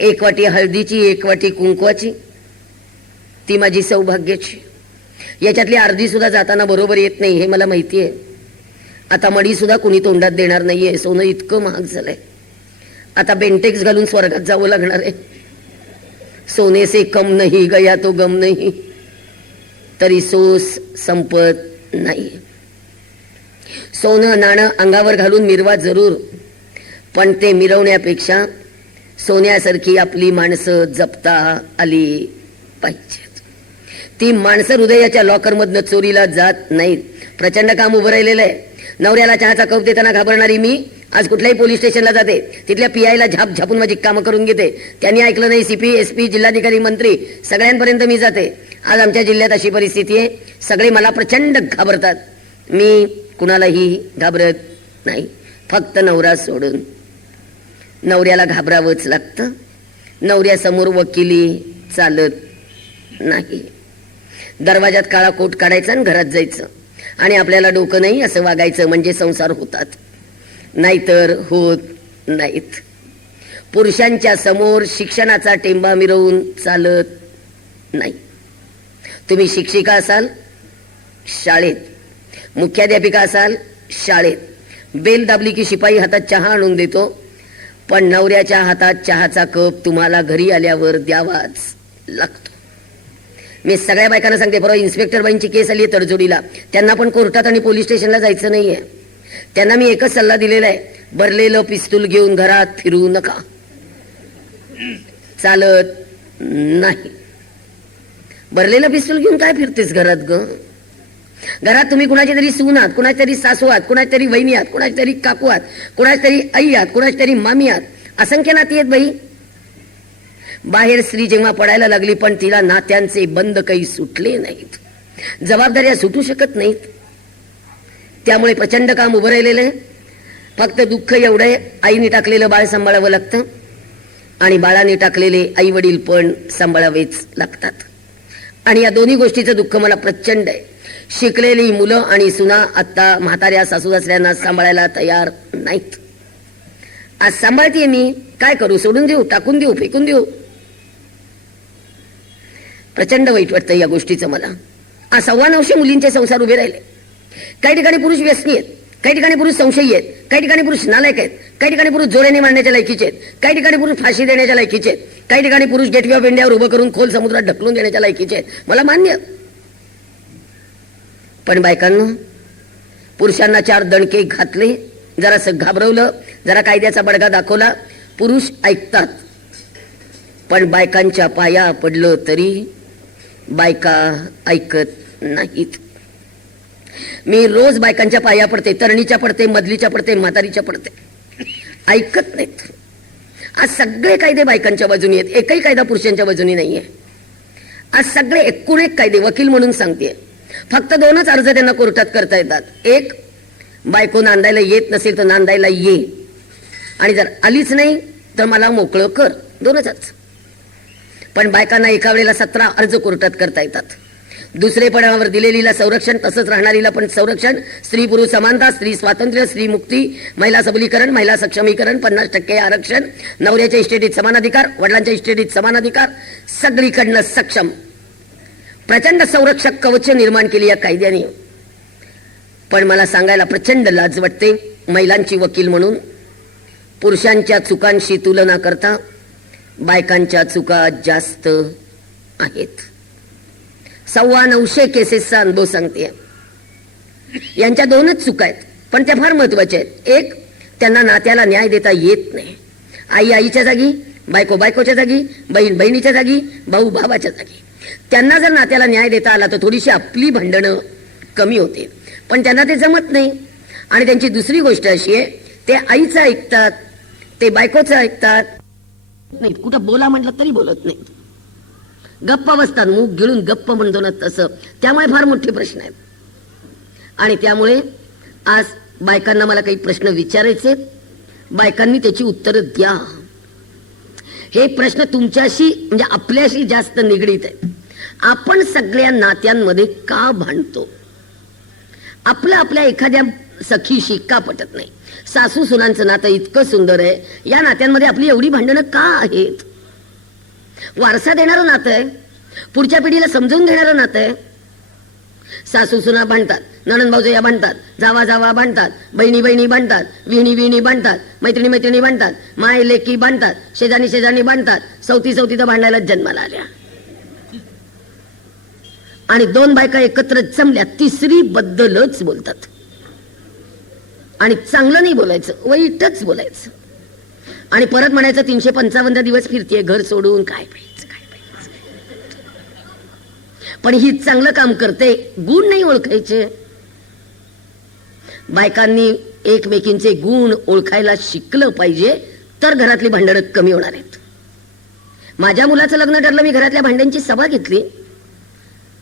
1 वाटी हळदीची, 1 वाटी कुंकवाची, ती माझी सौभाग्याची. याच्यातली अर्धी सुद्धा जाताना बरोबर येत नाही हे मला माहिती आहे. आता मडी सुद्धा कुणी तोंडात देणार नाहीये, सोनं इतकं महाग झालंय. आता बेंटेक्स घालून स्वर्गात जावं लागणार आहे. सोने से कम नहीं गया तो गम नहीं, तरी सोस संपत नाही. सोनं नाणं अंगावर घालून मिरवा जरूर, पण ते मिरवण्यापेक्षा सोन्यासारखी आपली माणसं जपता आली पाहिजेत. ती माणसं हृदयाच्या लॉकरमधनं चोरीला जात नाहीत. प्रचंड काम उभं राहिलेलं आहे. नवऱ्याला चहाचा कप देताना घाबरणारी मी आज कुठल्याही पोलीस स्टेशनला जाते, तिथल्या पीआयला झापून माझी कामं करून घेते. त्यांनी ऐकलं नाही, सीपी, एसपी, जिल्हाधिकारी, मंत्री सगळ्यांपर्यंत मी जाते. आज आमच्या जिल्ह्यात अशी परिस्थिती आहे, सगळे मला प्रचंड घाबरतात. मी कुणालाही घाबरत नाही, फक्त नवरा सोडून. नवऱ्याला घाबरावंच लागतं. नवऱ्यासमोर वकिली चालत नाही. दरवाजात काळा कोट काढायचा आणि घरात जायचं आणि आपल्याला डोकं नाही असं वागायचं, म्हणजे संसार होतात, नाहीतर होत नाहीत. पुरुषांच्या समोर शिक्षणाचा टेंबा मिरवून चालत नाही. तुम्ही शिक्षिका असाल शाळेत, मुख्याध्यापिका असाल शाळेत, बेल दाबली की शिपाई हातात चहा आणून देतो, पण नवऱ्याच्या हातात चहाचा कप तुम्हाला घरी आल्यावर द्यावाच लागतो. मी सगळ्या बायकांना सांगते, परवा इन्स्पेक्टर बाईंची केस आली आहे तडजोडीला, त्यांना पण कोर्टात आणि पोलीस स्टेशनला जायचं नाहीये. त्यांना मी एकच सल्ला दिलेला आहे, भरलेलं पिस्तूल घेऊन घरात फिरू नका, चालत नाही. भरलेलं पिस्तूल घेऊन काय फिरतेस घरात ग? घरात तुम्ही कुणाची तरी सून आहात, कुणाची तरी सासू आहात, कुणाची तरी वहिनी आहात, कुणाची तरी काकू आहात, कुणाची तरी आई आहात, कुणाची तरी मामी आहात. असंख्य नाती आहेत बाई. बाहेर स्त्री जेव्हा पडायला लागली पण तिला नात्यांचे बंद काही सुटले नाहीत, जबाबदाऱ्या सुटू शकत नाहीत. त्यामुळे प्रचंड काम उभं राहिलेलं आहे. फक्त दुःख एवढं आहे, आईने टाकलेलं बाळ सांभाळावं लागतं आणि बाळाने टाकलेले आई वडील पण सांभाळावेच लागतात. आणि या दोन्ही गोष्टीचं दुःख मला प्रचंड आहे. शिकलेली मुलं आणि सुना आता म्हाताऱ्या सासू सासऱ्यांना सांभाळायला तयार नाहीत. आज सांभाळतीये मी, काय करू, सोडून देऊ, टाकून देऊ, फेकून देऊ. प्रचंड वाईट वाटतं या गोष्टीचं मला. आज 925 मुलींचे संसार उभे राहिले. काही ठिकाणी पुरुष व्यसनी आहेत, काही ठिकाणी पुरुष संशयी आहेत, काही ठिकाणी पुरुष नालायक आहेत, काही ठिकाणी पुरुष जोड्याने मारण्याच्या लायकीचे आहेत, काही ठिकाणी पुरुष फाशी देण्याच्या लायकीचे आहेत, काही ठिकाणी पुरुष गेटवे ऑफ इंडियावर उभं करून खोल समुद्रात ढकलून देण्याच्या लायकीचे आहेत. मला मान्य. पण बायकांनो, पुरुषांना 4 दणके घातले, जरासं घाबरवलं, जरा कायद्याचा बडगा दाखवला, पुरुष ऐकतात. पण बायकांच्या पाया पडलं तरी बायका ऐकत नाहीत. मी रोज बायकांच्या पाया पडते, तरणीच्या पडते, मधलीच्या पडते, म्हातारीच्या पडते. ऐकत नाहीत. आज सगळे कायदे बायकांच्या बाजूनी आहेत, एकही कायदा पुरुषांच्या बाजूनी नाहीये. आज सगळे 1 कायदे, वकील म्हणून सांगते, फक्त 2च अर्ज त्यांना कोर्टात करता येतात. एक, बायको नांदायला येत नसेल तर नांदायला ये, आणि जर आलीच नाही तर मला मोकळं कर. 2च अर्ज. पण बायकांना एका वेळेला 17 अर्ज कोर्टात करता येतात. दुसरेपणावर दिलेलीला संरक्षण, तसंच राहणारीला पण संरक्षण, स्त्री पुरुष समानता, स्त्री स्वातंत्र्य, स्त्री मुक्ती, महिला सबलीकरण, महिला सक्षमीकरण, 50% आरक्षण, नवऱ्याच्या इस्टेटीत समान अधिकार, वडिलांच्या इस्टेटीत समान अधिकार, सगळीकडनं सक्षम प्रचंड संरक्षक कवच निर्माण केली या कायद्याने. पण मला सांगायला प्रचंड लाज वाटते, महिलांची वकील म्हणून, पुरुषांच्या चुकांशी तुलना करता बायकांच्या चुका जास्त आहेत. 925 केसेसचा अनुभव सांगते. यांच्या 2च चुका आहेत, पण त्या फार महत्वाच्या आहेत. एक, त्यांना नात्याला न्याय देता येत नाही. आई आईच्या जागी, बायको बायकोच्या जागी, बहीण बहिणीच्या जागी, भाऊ भावाच्या जागी. त्यांना जर नात्याला न्याय देता आला तर थोडीशी आपली भांडणं कमी होते, पण त्यांना ते जमत नाही. आणि त्यांची दुसरी गोष्ट अशी आहे, ते आईचं ऐकतात, ते बायकोचं ऐकतात नाही, कुठं बोला म्हटलं तरी बोलत नाही, गप्प बसतात, मूग गिळून गप्प म्हणतो ना तसं. त्यामुळे फार मोठे प्रश्न आहेत. आणि त्यामुळे आज बायकांना मला काही प्रश्न विचारायचे, बायकांनी त्याची उत्तरं द्या. हे प्रश्न तुमच्याशी म्हणजे आपल्याशी जास्त निगडीत आहेत. आपण सगळ्या नात्यांमध्ये का भांडतो? आपलं आपल्या एखाद्या सखीशी का पटत नाही? सासू सुनांचं नातं इतकं सुंदर आहे, या नात्यांमध्ये आपली एवढी भांडणं का आहेत? वारसा देणारं नातं आहे, पुढच्या पिढीला समजून घेणारं नातं आहे. सासू सुना भांडतात, नणंद भाऊजया भांडतात, जावा जावा भांडतात, बहिणी बहिणी भांडतात, विहिणी विहिणी भांडतात, मैत्रिणी मैत्रिणी भांडतात, माय लेकी भांडतात, शेजारी शेजारी भांडतात, सवती सवती तर भांडायला जन्माला आल्या. आणि 2 बायका एकत्र जमल्या, तिसरी बद्दलच बोलतात. आणि चांगलं नाही बोलायचं, वाईटच बोलायचं. आणि परत म्हणायचं 355 दिवस फिरतीये घर सोडून, काय पाहिजे काय पाहिजे. पण ही चांगलं काम करते, गुण नाही ओळखायचे. बायकांनी एकमेकींचे गुण ओळखायला शिकलं पाहिजे, तर घरातली भांडणं कमी होणार आहेत. माझ्या मुलाचं लग्न ठरलं, मी घरातल्या भांड्यांची सभा घेतली.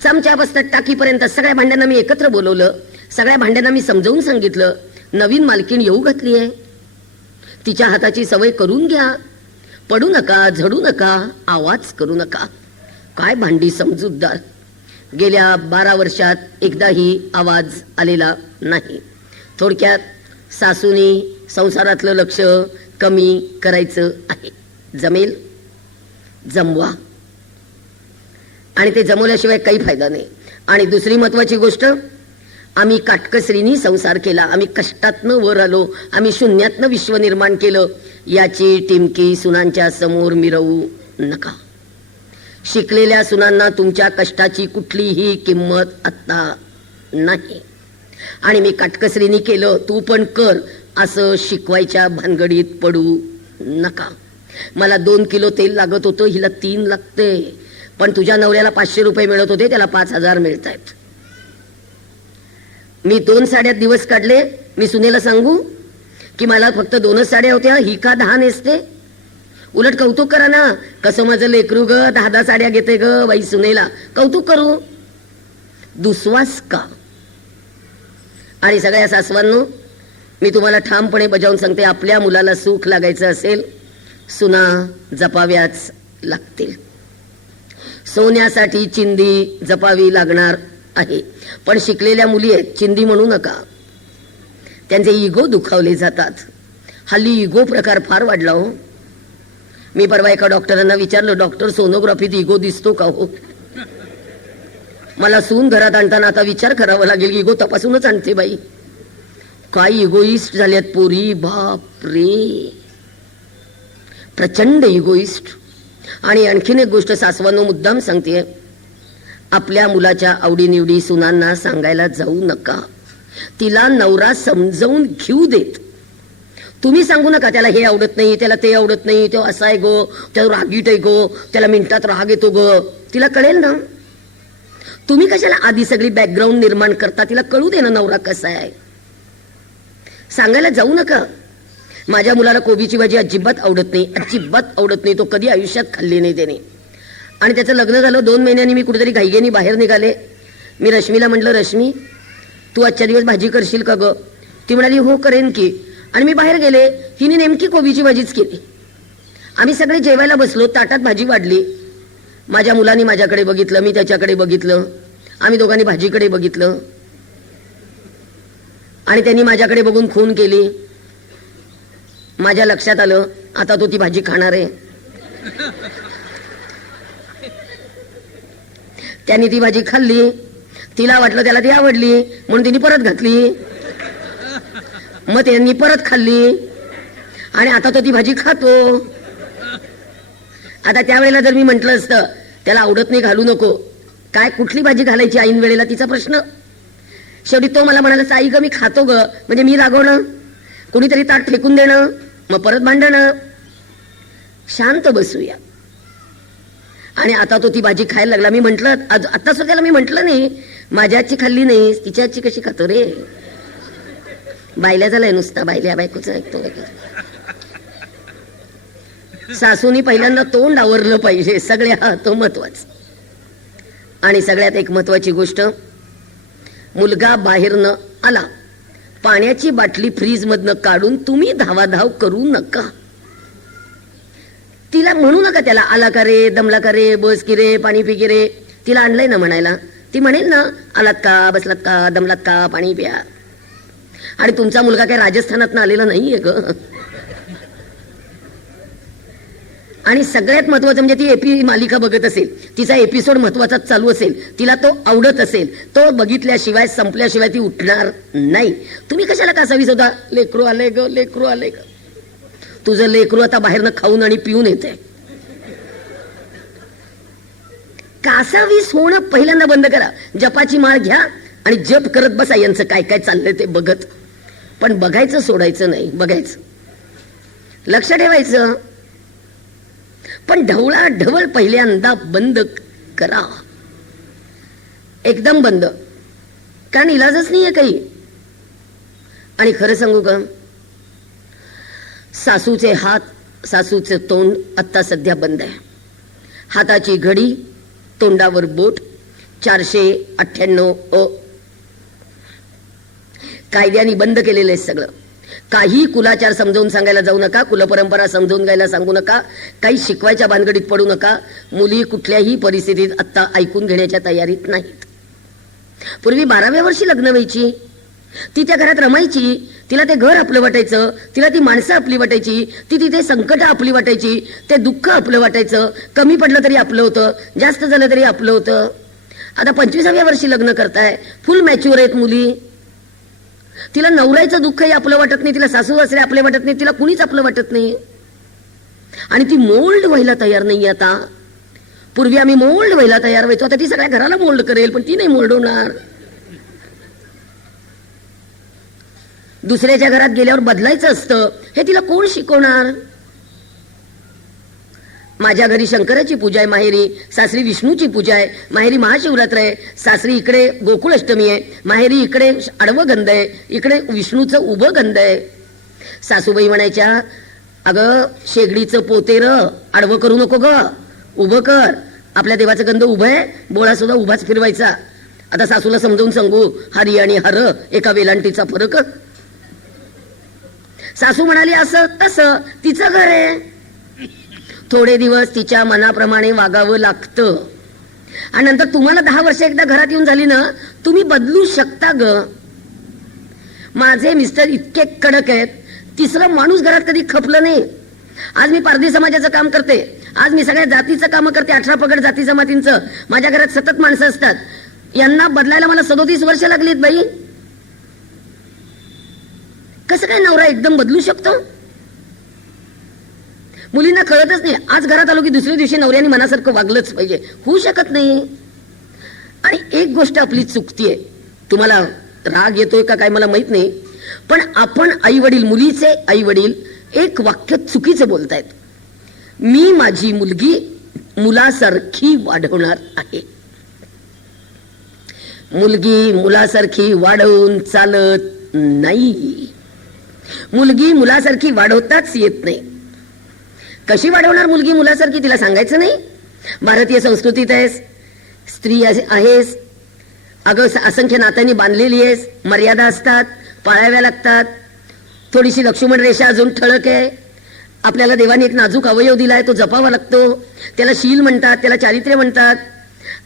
चमच्या बसतात टाकीपर्यंत सगळ्या भांड्यांना मी एकत्र बोलवलं, सगळ्या भांड्यांना मी समजावून सांगितलं, नवीन मालकीण येऊ घातली आहे, तिच्या हाताची सवय करून घ्या, पडू नका, झडू नका, आवाज करू नका. काय भांडी समजूतदार. गेल्या 12 वर्षात एकदाही आवाज आलेला नाही. थोडक्यात सासूनी संसारातलं लक्ष कमी करायचं आहे. जमेल? जमवा. आणि ते जमवल्याशिवाय काही फायदा नाही. आणि दुसरी महत्वाची गोष्ट, आम्ही काटकसरीनी संसार केला, आम्ही कष्टातनं वर आलो, आम्ही शून्यातनं विश्व निर्माण केलं, याची टिमकी सुनांच्या समोर मिरवू नका. शिकलेल्या सुनांना तुमच्या कष्टाची कुठलीही किंमत आता नाही. आणि मी काटकसरीनी केलं, तू पण कर, असं शिकवायच्या भानगडीत पडू नका. मला 2 किलो तेल लागत होतं, हिला 3 लागते. पण तुझ्या नवऱ्याला 500 रुपये मिळत होते, त्याला 5000 मिळत आहेत. मी 2 साड्यात दिवस काढले. मी सुनेला सांगू की मला फक्त 2च साड्या होत्या, ही का 10 नेसते? उलट कौतुक करा ना, कसं माझं लेकरू ग 10 साड्या घेते ग बाई. सुनेला कौतुक करू, दुस्वास का? आणि सगळ्या सासवांनो, मी तुम्हाला ठामपणे बजावून सांगते, आपल्या मुलाला सुख लागायचं असेल, सुना जपाव्याच लागतील. सोन्यासाठी चिंदी जपावी लागणार आहे. पण शिकलेल्या मुली आहेत, चिंदी म्हणू नका, त्यांचे इगो दुखावले जातात. हल्ली इगो प्रकार फार वाढला हो. मी परवा एका डॉक्टरांना विचारलं, डॉक्टर सोनोग्राफीत इगो दिसतो का हो? मला सून घरात आणताना आता विचार करावा लागेल, इगो तपासूनच आणते बाई. काय इगोइस्ट झाल्यात पोरी, बाप रे, प्रचंड इगोइस्ट. आणि आणखीन एक गोष्ट सासवानो मुद्दाम सांगते, आपल्या मुलाच्या आवडीनिवडी सुनांना सांगायला जाऊ नका. तिला नवरा समजावून घेऊ देत. तुम्ही सांगू नका त्याला हे आवडत नाही, त्याला ते आवडत नाही, तो असा आहे गो, त्याला रागीट आहे गो, त्याला मिनिटात राग येतो ग. तिला कळेल ना. तुम्ही कशाला आधी सगळी बॅकग्राऊंड निर्माण करता? तिला कळू दे ना नवरा कसा आहे. सांगायला जाऊ नका. माझ्या मुलाला कोबीची भाजी अजिबात आवडत नाही, अजिबात आवडत नाही, तो कधी आयुष्यात खाल्ली नाही त्याने. आणि त्याचं लग्न झालं 2 महिन्यांनी मी कुठेतरी घाईगेनी बाहेर निघाले. मी रश्मीला म्हटलं, रश्मी तू आजच्या दिवस भाजी करशील का ग? ती म्हणाली हो करेन की. आणि मी बाहेर गेले, हिने नेमकी कोबीची भाजीच केली. आम्ही सगळे जेवायला बसलो, ताटात भाजी वाढली. माझ्या मुलांनी माझ्याकडे बघितलं, मी त्याच्याकडे बघितलं, आम्ही दोघांनी भाजीकडे बघितलं. आणि त्यांनी माझ्याकडे बघून खून केली. माझ्या लक्षात आलं आता तो ती भाजी खाणार आहे. त्यांनी ती भाजी खाल्ली. तिला वाटलं त्याला ती आवडली म्हणून तिने परत घातली. मग त्यांनी परत खाल्ली आणि आता तो ती भाजी खातो. आता त्यावेळेला जर मी म्हंटल असतं त्याला आवडत नाही घालू नको, काय कुठली भाजी घालायची ऐन वेळेला तिचा प्रश्न. शेवटी तो मला म्हणाला, आई ग मी खातो ग, म्हणजे मी रागवणं, कुणीतरी ताट फेकून देणं, मग परत भांडणं. शांत बसूया. आणि आता तो ती भाजी खायला लागला. मी म्हंटल आता सुद्धा त्याला मी म्हंटल नाही माझ्या आजची खाल्ली नाही, तिच्या आजची कशी खातो रे. बायल्या झालाय नुसता, बायल्या बायकोच ऐकतो. सासूनी पहिल्यांदा तोंड आवरलं पाहिजे सगळ्या, तो महत्वाचं. आणि सगळ्यात एक महत्वाची गोष्ट, मुलगा बाहेरनं आला, पाण्याची बाटली फ्रीज मधनं काढून तुम्ही धावाधाव करू नका. तिला म्हणू नका त्याला आला का रे, दमला का रे, बस की रे, पाणी पी की रे. तिला आणलंय ना म्हणायला, ती म्हणेल ना आलात का, बसलात का, दमलात का, पाणी प्या. आणि तुमचा मुलगा काय राजस्थानात आलेला नाहीये ग. आणि सगळ्यात महत्वाचं म्हणजे ती एपी मालिका बघत असेल, तिचा एपिसोड महत्वाचा चालू असेल, तिला तो आवडत असेल, तो बघितल्याशिवाय संपल्याशिवाय ती उठणार नाही. तुम्ही कशाला कासावीस होता, लेकरू आले ग, लेकरू आले ग. तुझं लेकरू आता बाहेरनं खाऊन आणि पिऊन येते. कासावीस होणं पहिल्यांदा बंद करा. जपाची माळ घ्या आणि जप करत बसा, यांचं काय काय चाललंय ते बघत. पण बघायचं सोडायचं नाही, बघायचं, लक्ष ठेवायचं. पण ढवळा ढवळ पहिल्यांदा बंद करा, एकदम बंद, कारण इलाजच नाहीये काही. आणि खरं सांगू का, सासूचे हात, सासूचे तोंड आता सध्या बंद आहे. हाताची घडी, तोंडावर बोट, 498 कायद्याने बंद केलेलं आहे सगळं. काही कुलाचार समजावून सांगायला जाऊ नका, कुलपरंपरा समजावून गायला सांगू नका, काही शिकवायच्या भानगडीत पडू नका. मुली कुठल्याही परिस्थितीत आता ऐकून घेण्याच्या तयारीत नाहीत. पूर्वी 12व्या वर्षी लग्न व्हायची, ती त्या घरात रमायची, तिला ते घर आपलं वाटायचं, तिला ती माणसं आपली वाटायची, ती तिथे संकट आपली वाटायची, ते दुःख आपलं वाटायचं, कमी पडलं तरी आपलं होतं, जास्त झालं तरी आपलं होतं. आता 25व्या वर्षी लग्न करताय, फुल मॅच्युअर आहेत मुली, तिला नवऱ्याचं दुःखही आपलं वाटत नाही, तिला सासू सासरे आपले वाटत नाही, तिला कुणीच आपलं वाटत नाही. आणि ती मोल्ड व्हायला तयार नाही. आता पूर्वी आम्ही मोल्ड व्हायला तयार व्हायचो, आता ती सगळ्या घराला मोल्ड करेल, पण ती नाही मोल्ड होणार. दुसऱ्याच्या घरात गेल्यावर बदलायचं असतं, हे तिला कोण शिकवणार. माझ्या घरी शंकराची पूजा आहे माहेरी, सासरी विष्णूची पूजा आहे माहेरी, महाशिवरात्र आहे सासरी, इकडे गोकुळ अष्टमी आहे माहेरी, इकडे आडवं गंध आहे, इकडे विष्णूचं उभं गंध आहे. सासूबाई म्हणायच्या, अगं शेगडीचं पोतेर आडवं करू नको ग, उभं कर. आपल्या देवाचं गंध उभं आहे, बोळा सुद्धा उभाच फिरवायचा. आता सासूला समजावून सांगू, हरी आणि हर एका वेलांटीचा फरक. सासू म्हणाली असं तसं, तिचं घर आहे, थोडे दिवस तिच्या मनाप्रमाणे वागावं लागतं. आणि नंतर तुम्हाला 10 वर्ष एकदा घरात येऊन झाली ना, तुम्ही बदलू शकता ग. माझे मिस्टर इतके कडक आहेत, तिसरं माणूस घरात कधी खपलं नाही. आज मी पारधी समाजाचं काम करते, आज मी सगळ्या जातीचं काम करते, 18 पगड जाती जमातींचं. माझ्या घरात सतत माणसं असतात. यांना बदलायला मला 37 वर्ष लागलीत बाई. कसं काय नवरा एकदम बदलू शकतो? मुलींना कळतच नाही. आज घरात आलो की दुसऱ्या दिवशी नवऱ्याने मनासारखं वागलंच पाहिजे, होऊ शकत नाही. आणि एक गोष्ट आपली चुकतीये, तुम्हाला राग येतोय का काय मला माहित नाही, पण आपण आई वडील, मुलीचे आई वडील एक वाक्य चुकीचं बोलतायत. मी माझी मुलगी मुलासारखी वाढवणार आहे. मुलगी मुलासारखी वाढवून चालत नाही. मुलगी मुलासारखी वाढवताच येत नाही. कशी वाढवणार मुलगी मुलासारखी, तिला सांगायचं नाही? भारतीय संस्कृतीत आहेस, स्त्री आहेस, अगं असंख्य नात्यांनी बांधलेली आहेस, मर्यादा असतात, पाळाव्या लागतात. थोडीशी लक्ष्मण रेषा अजून ठळक आहे. आपल्याला देवाने एक नाजूक अवयव दिलाय, तो जपावा लागतो. त्याला शील म्हणतात, त्याला चारित्र्य म्हणतात.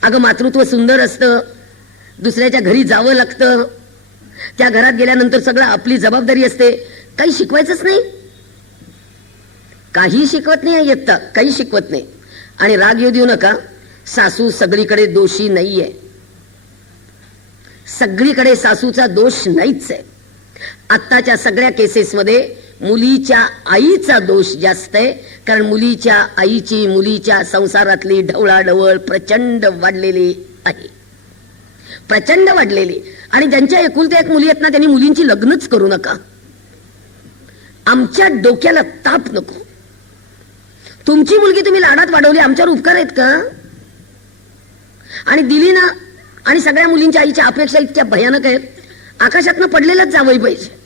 अगं मातृत्व सुंदर असतं, दुसऱ्याच्या घरी जावं लागतं, त्या घरात गेल्यानंतर सगळं आपली जबाबदारी असते. काही शिकवायचंच नाही, काही शिकवत नाही येत, काही शिकवत नाही. आणि राग येऊ देऊ नका, सासू सगळीकडे दोषी नाहीये, सगळीकडे सासूचा दोष नाहीच आहे. आत्ताच्या सगळ्या केसेसमध्ये मुलीच्या आईचा दोष जास्त आहे, कारण मुलीच्या आईची मुलीच्या संसारातली ढवळाढवळ प्रचंड वाढलेली आहे, प्रचंड वाढलेली. आणि ज्यांच्या एकुलत्या एक मुली आहेत ना, त्यांनी मुलींची लग्नच करू नका. आमच्या डोक्याला ताप नको. तुमची मुलगी तुम्ही लाडात वाढवली, आमच्यावर उपकार आहेत का? आणि दिली ना, आणि सगळ्या मुलींच्या आईच्या अपेक्षा इतक्या भयानक आहेत, आकाशातनं पडलेलंच जावई पाहिजे.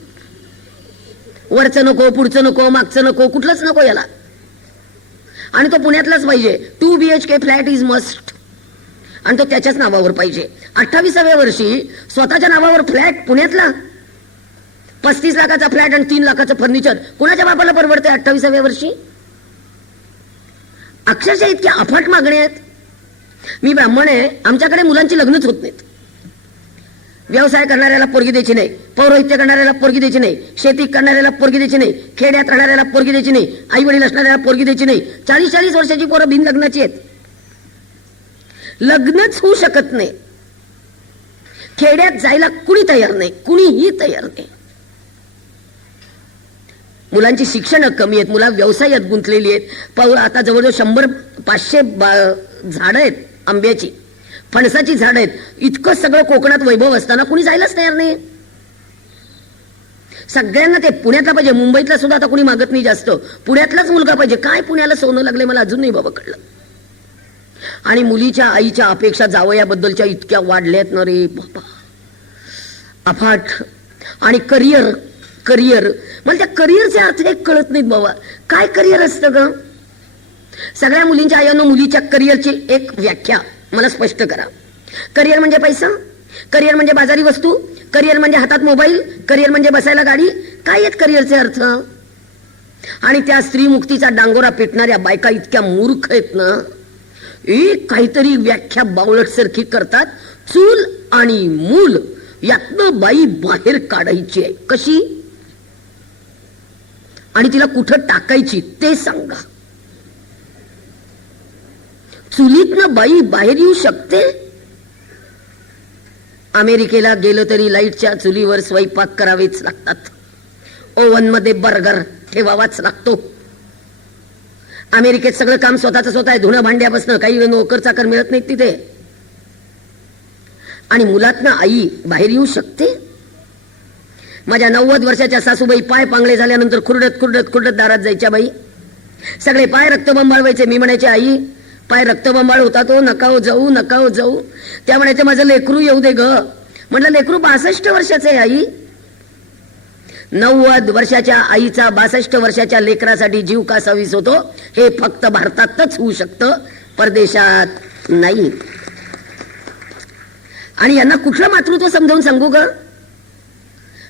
वरचं नको, पुढचं नको, मागचं नको, कुठलंच नको याला. आणि तो पुण्यातलाच पाहिजे. 2 BHK फ्लॅट इज मस्ट, आणि तो त्याच्याच नावावर पाहिजे. 28व्या वर्षी स्वतःच्या नावावर फ्लॅट पुण्यातला, 35 लाखाचा फ्लॅट आणि 3 लाखाचं फर्निचर, कुणाच्या बापाला परवडते 28व्या वर्षी? अक्षरशः इतक्या अफाट मागण्या आहेत. मी ब्राह्मण आहे, आमच्याकडे मुलांची लग्नच होत नाहीत. व्यवसाय करणाऱ्याला पोरगी द्यायची नाही, पौरोहित्य करणाऱ्याला पोरगी द्यायची नाही, शेती करणाऱ्याला पोरगी द्यायची नाही, खेड्यात राहणाऱ्याला पोरगी द्यायची नाही, आई वडील असणाऱ्याला पोरगी द्यायची नाही. 40-40 वर्षाची पोरं बिन लग्नाची आहेत, लग्नच होऊ शकत नाही. खेड्यात जायला कुणी तयार नाही, कुणीही तयार नाही. मुलांची शिक्षण कमी आहेत, मुलं व्यवसायात गुंतलेली आहेत. आता जवळजवळ 100-500 झाडं आहेत, आंब्याची, फणसाची झाडं आहेत. इतकं सगळं कोकणात वैभव असताना कुणी जायलाच तयार नाही. सगळ्यांना ते पुण्यातला पाहिजे. मुंबईतला सुद्धा आता कुणी मागत नाही जास्त, पुण्यातलाच मुलगा पाहिजे. काय पुण्याला सोनं लागले मला अजून नाही बाबा कळलं. आणि मुलीच्या आईच्या अपेक्षा जावयाबद्दलच्या इतक्या वाढल्यात ना रे बाबा, अफाट. आणि करिअर मला त्या करिअरचे अर्थ एक कळत नाहीत बाबा. काय करिअर असतं ग? सगळ्या मुलींच्या आयांनो मुलीच्या करिअरची एक व्याख्या मला स्पष्ट करा. करिअर म्हणजे पैसा, करिअर म्हणजे बाजारी वस्तू, करिअर म्हणजे हातात मोबाईल, करिअर म्हणजे बसायला गाडी. काय आहेत करिअरचे अर्थ? आणि त्या स्त्री मुक्तीचा डांगोरा पेटणाऱ्या बायका इतक्या मूर्ख आहेत ना, एक काहीतरी व्याख्या बावळटसारखी करतात. चूल आणि मूल यातनं बाई बाहेर काढायची आहे. कशी? आणि तिला कुठं टाकायची ते सांगा. चुलीतनं बाई बाहेर येऊ शकते? अमेरिकेला गेलं तरी लाईटच्या चुलीवर स्वयंपाक करावेच लागतात, ओव्हन मध्ये बर्गर ठेवावाच लागतो. अमेरिकेत सगळं काम स्वतः आहे, धुणं भांड्यापासून. काही नोकर चाकर मिळत नाहीत तिथे. आणि मुलातनं आई बाहेर येऊ शकते? माझ्या 90 वर्षाच्या सासूबाई पाय पांगळे झाल्यानंतर खुरडत दारात जायच्या बाई. सगळे पाय रक्तबंबाळ व्हायचे. मी म्हणायचे आई पाय रक्तबंबाळ होता तो, नका हो जाऊ, नका हो जाऊ. त्या म्हणायचे माझं लेकरू येऊ दे ग. म्हटलं लेकरू 62 वर्षाचं आहे आई. 90 वर्षाच्या आईचा 62 वर्षाच्या लेकरासाठी जीव का सवीस होतो हे फक्त भारतातच होऊ शकतं, परदेशात नाही. आणि यांना कुठलं मातृत्व समजावून सांगू ग?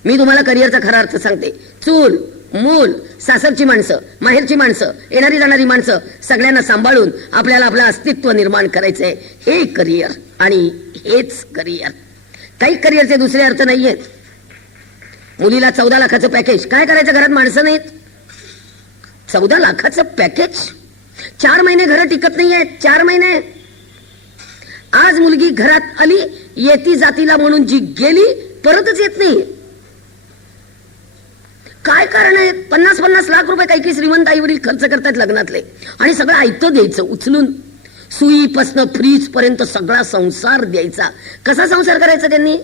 मी तुम्हाला करिअरचा खरा अर्थ सांगते. चूल, मूल, सासरची माणसं, माहेरची माणसं, येणारी जाणारी माणसं सगळ्यांना सांभाळून आपल्याला आपलं अस्तित्व निर्माण करायचंय. हे करिअर आणि हेच करिअर. काही करिअरचे दुसरे अर्थ नाहीयेत. मुलीला 14 लाखाचं पॅकेज. काय करायचं, घरात माणसं नाहीत. 14 लाखाचं पॅकेज, 4 महिने घरं टिकत नाहीये. 4 महिने. आज मुलगी घरात आली, येती जातीला म्हणून जी गेली, परतच येत नाही. काय कारण आहे? 50-50 लाख रुपये काही काही श्रीमंत आई वडील खर्च करतात लग्नातले, आणि सगळं आयतं द्यायचं उचलून. सुईपासनं फ्रीज पर्यंत सगळा संसार द्यायचा. कसा संसार करायचा त्यांनी?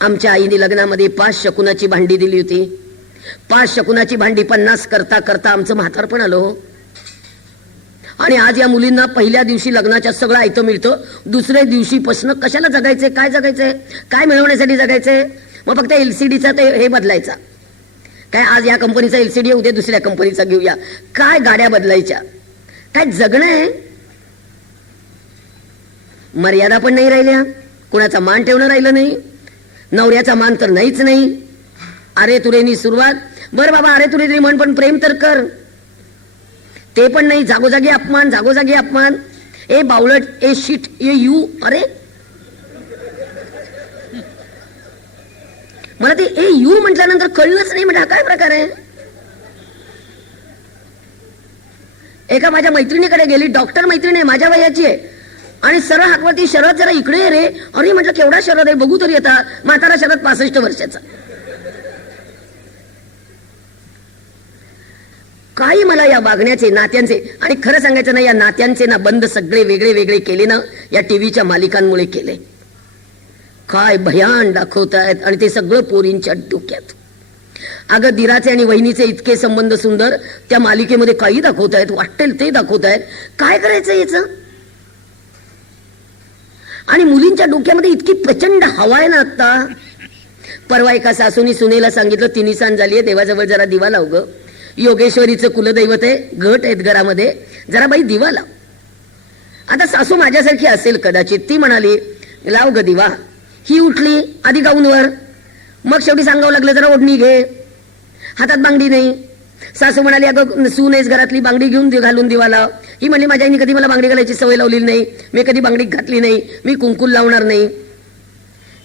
आमच्या आईने लग्नामध्ये 5 शकुनाची भांडी दिली होती. 5 शकुनाची भांडी 50 करता करता आमचं म्हातारपण आलं. आणि आज या मुलींना पहिल्या दिवशी लग्नाच्या सगळं आयतं मिळतं. दुसऱ्या दिवशीपासून कशाला जगायचंय? काय जगायचंय? काय मिळवण्यासाठी जगायचंय? मग फक्त LCDचा ते हे बदलायचा. काय आज या कंपनीचा LCD उद्या दुसऱ्या कंपनीचा घेऊया. काय गाड्या बदलायच्या? काय जगणं आहे? मर्यादा पण नाही राहिल्या. कुणाचा मान ठेवणं राहिलं नाही. नवऱ्याचा मान तर नाहीच नाही. अरे तुरेनी सुरुवात. बर बाबा, अरे तुरे तरी म्हण, पण प्रेम तर कर. ते पण नाही. जागोजागी अपमान, जागोजागी अपमान. ए बावळट, ए शिट, ए यू. अरे मला ते ए यू म्हटल्यानंतर कळलंच नाही. म्हणजे हा काय प्रकार आहे? एका माझ्या मैत्रिणीकडे गेली. डॉक्टर मैत्रिणी आहे, माझ्या वयाची आहे, आणि सरळ हाकवती, शरद जरा इकडे आहे रे. अरे म्हटलं केवढा शरद आहे, बघू तरी येता. म्हातारा शरद 65 वर्षाचा. काही मला या वागण्याचे, नात्यांचे, आणि खरं सांगायचं ना, या नात्यांचे ना बंद सगळे वेगळे वेगळे केले ना या टीव्हीच्या मालिकांमुळे केले. काय भयान दाखवतायत, आणि ते सगळं पोरींच्या डोक्यात. अगं दिराचे आणि वहिनीचे इतके संबंध सुंदर त्या मालिकेमध्ये काही दाखवतायत, वाटेल ते दाखवतायत. काय करायचं याचं? आणि मुलींच्या डोक्यामध्ये इतकी प्रचंड हवा आहे ना आता. परवा एका सासूनी सुनेला सांगितलं, 3 सांज झालीये, देवाजवळ जरा दिवा लाव ग. योगेश्वरीचं कुलदैवत आहे, घट आहेत घरामध्ये, जरा बाई दिवा लाव. आता सासू माझ्यासारखी असेल कदाचित. ती म्हणाली लाव ग दिवा. ही उठली, आधी गाऊनवर, मग शेवटी सांगावं लागलं जरा ओढणी घे. हातात बांगडी नाही. सासू म्हणाली अगं सून आहेस घरातली, बांगडी घेऊन घालून दिवा लाव. ही म्हणली माझ्या आईने कधी मला बांगडी घालायची सवय लावलेली नाही, मी कधी बांगडी घातली नाही, मी कुंकुल लावणार नाही.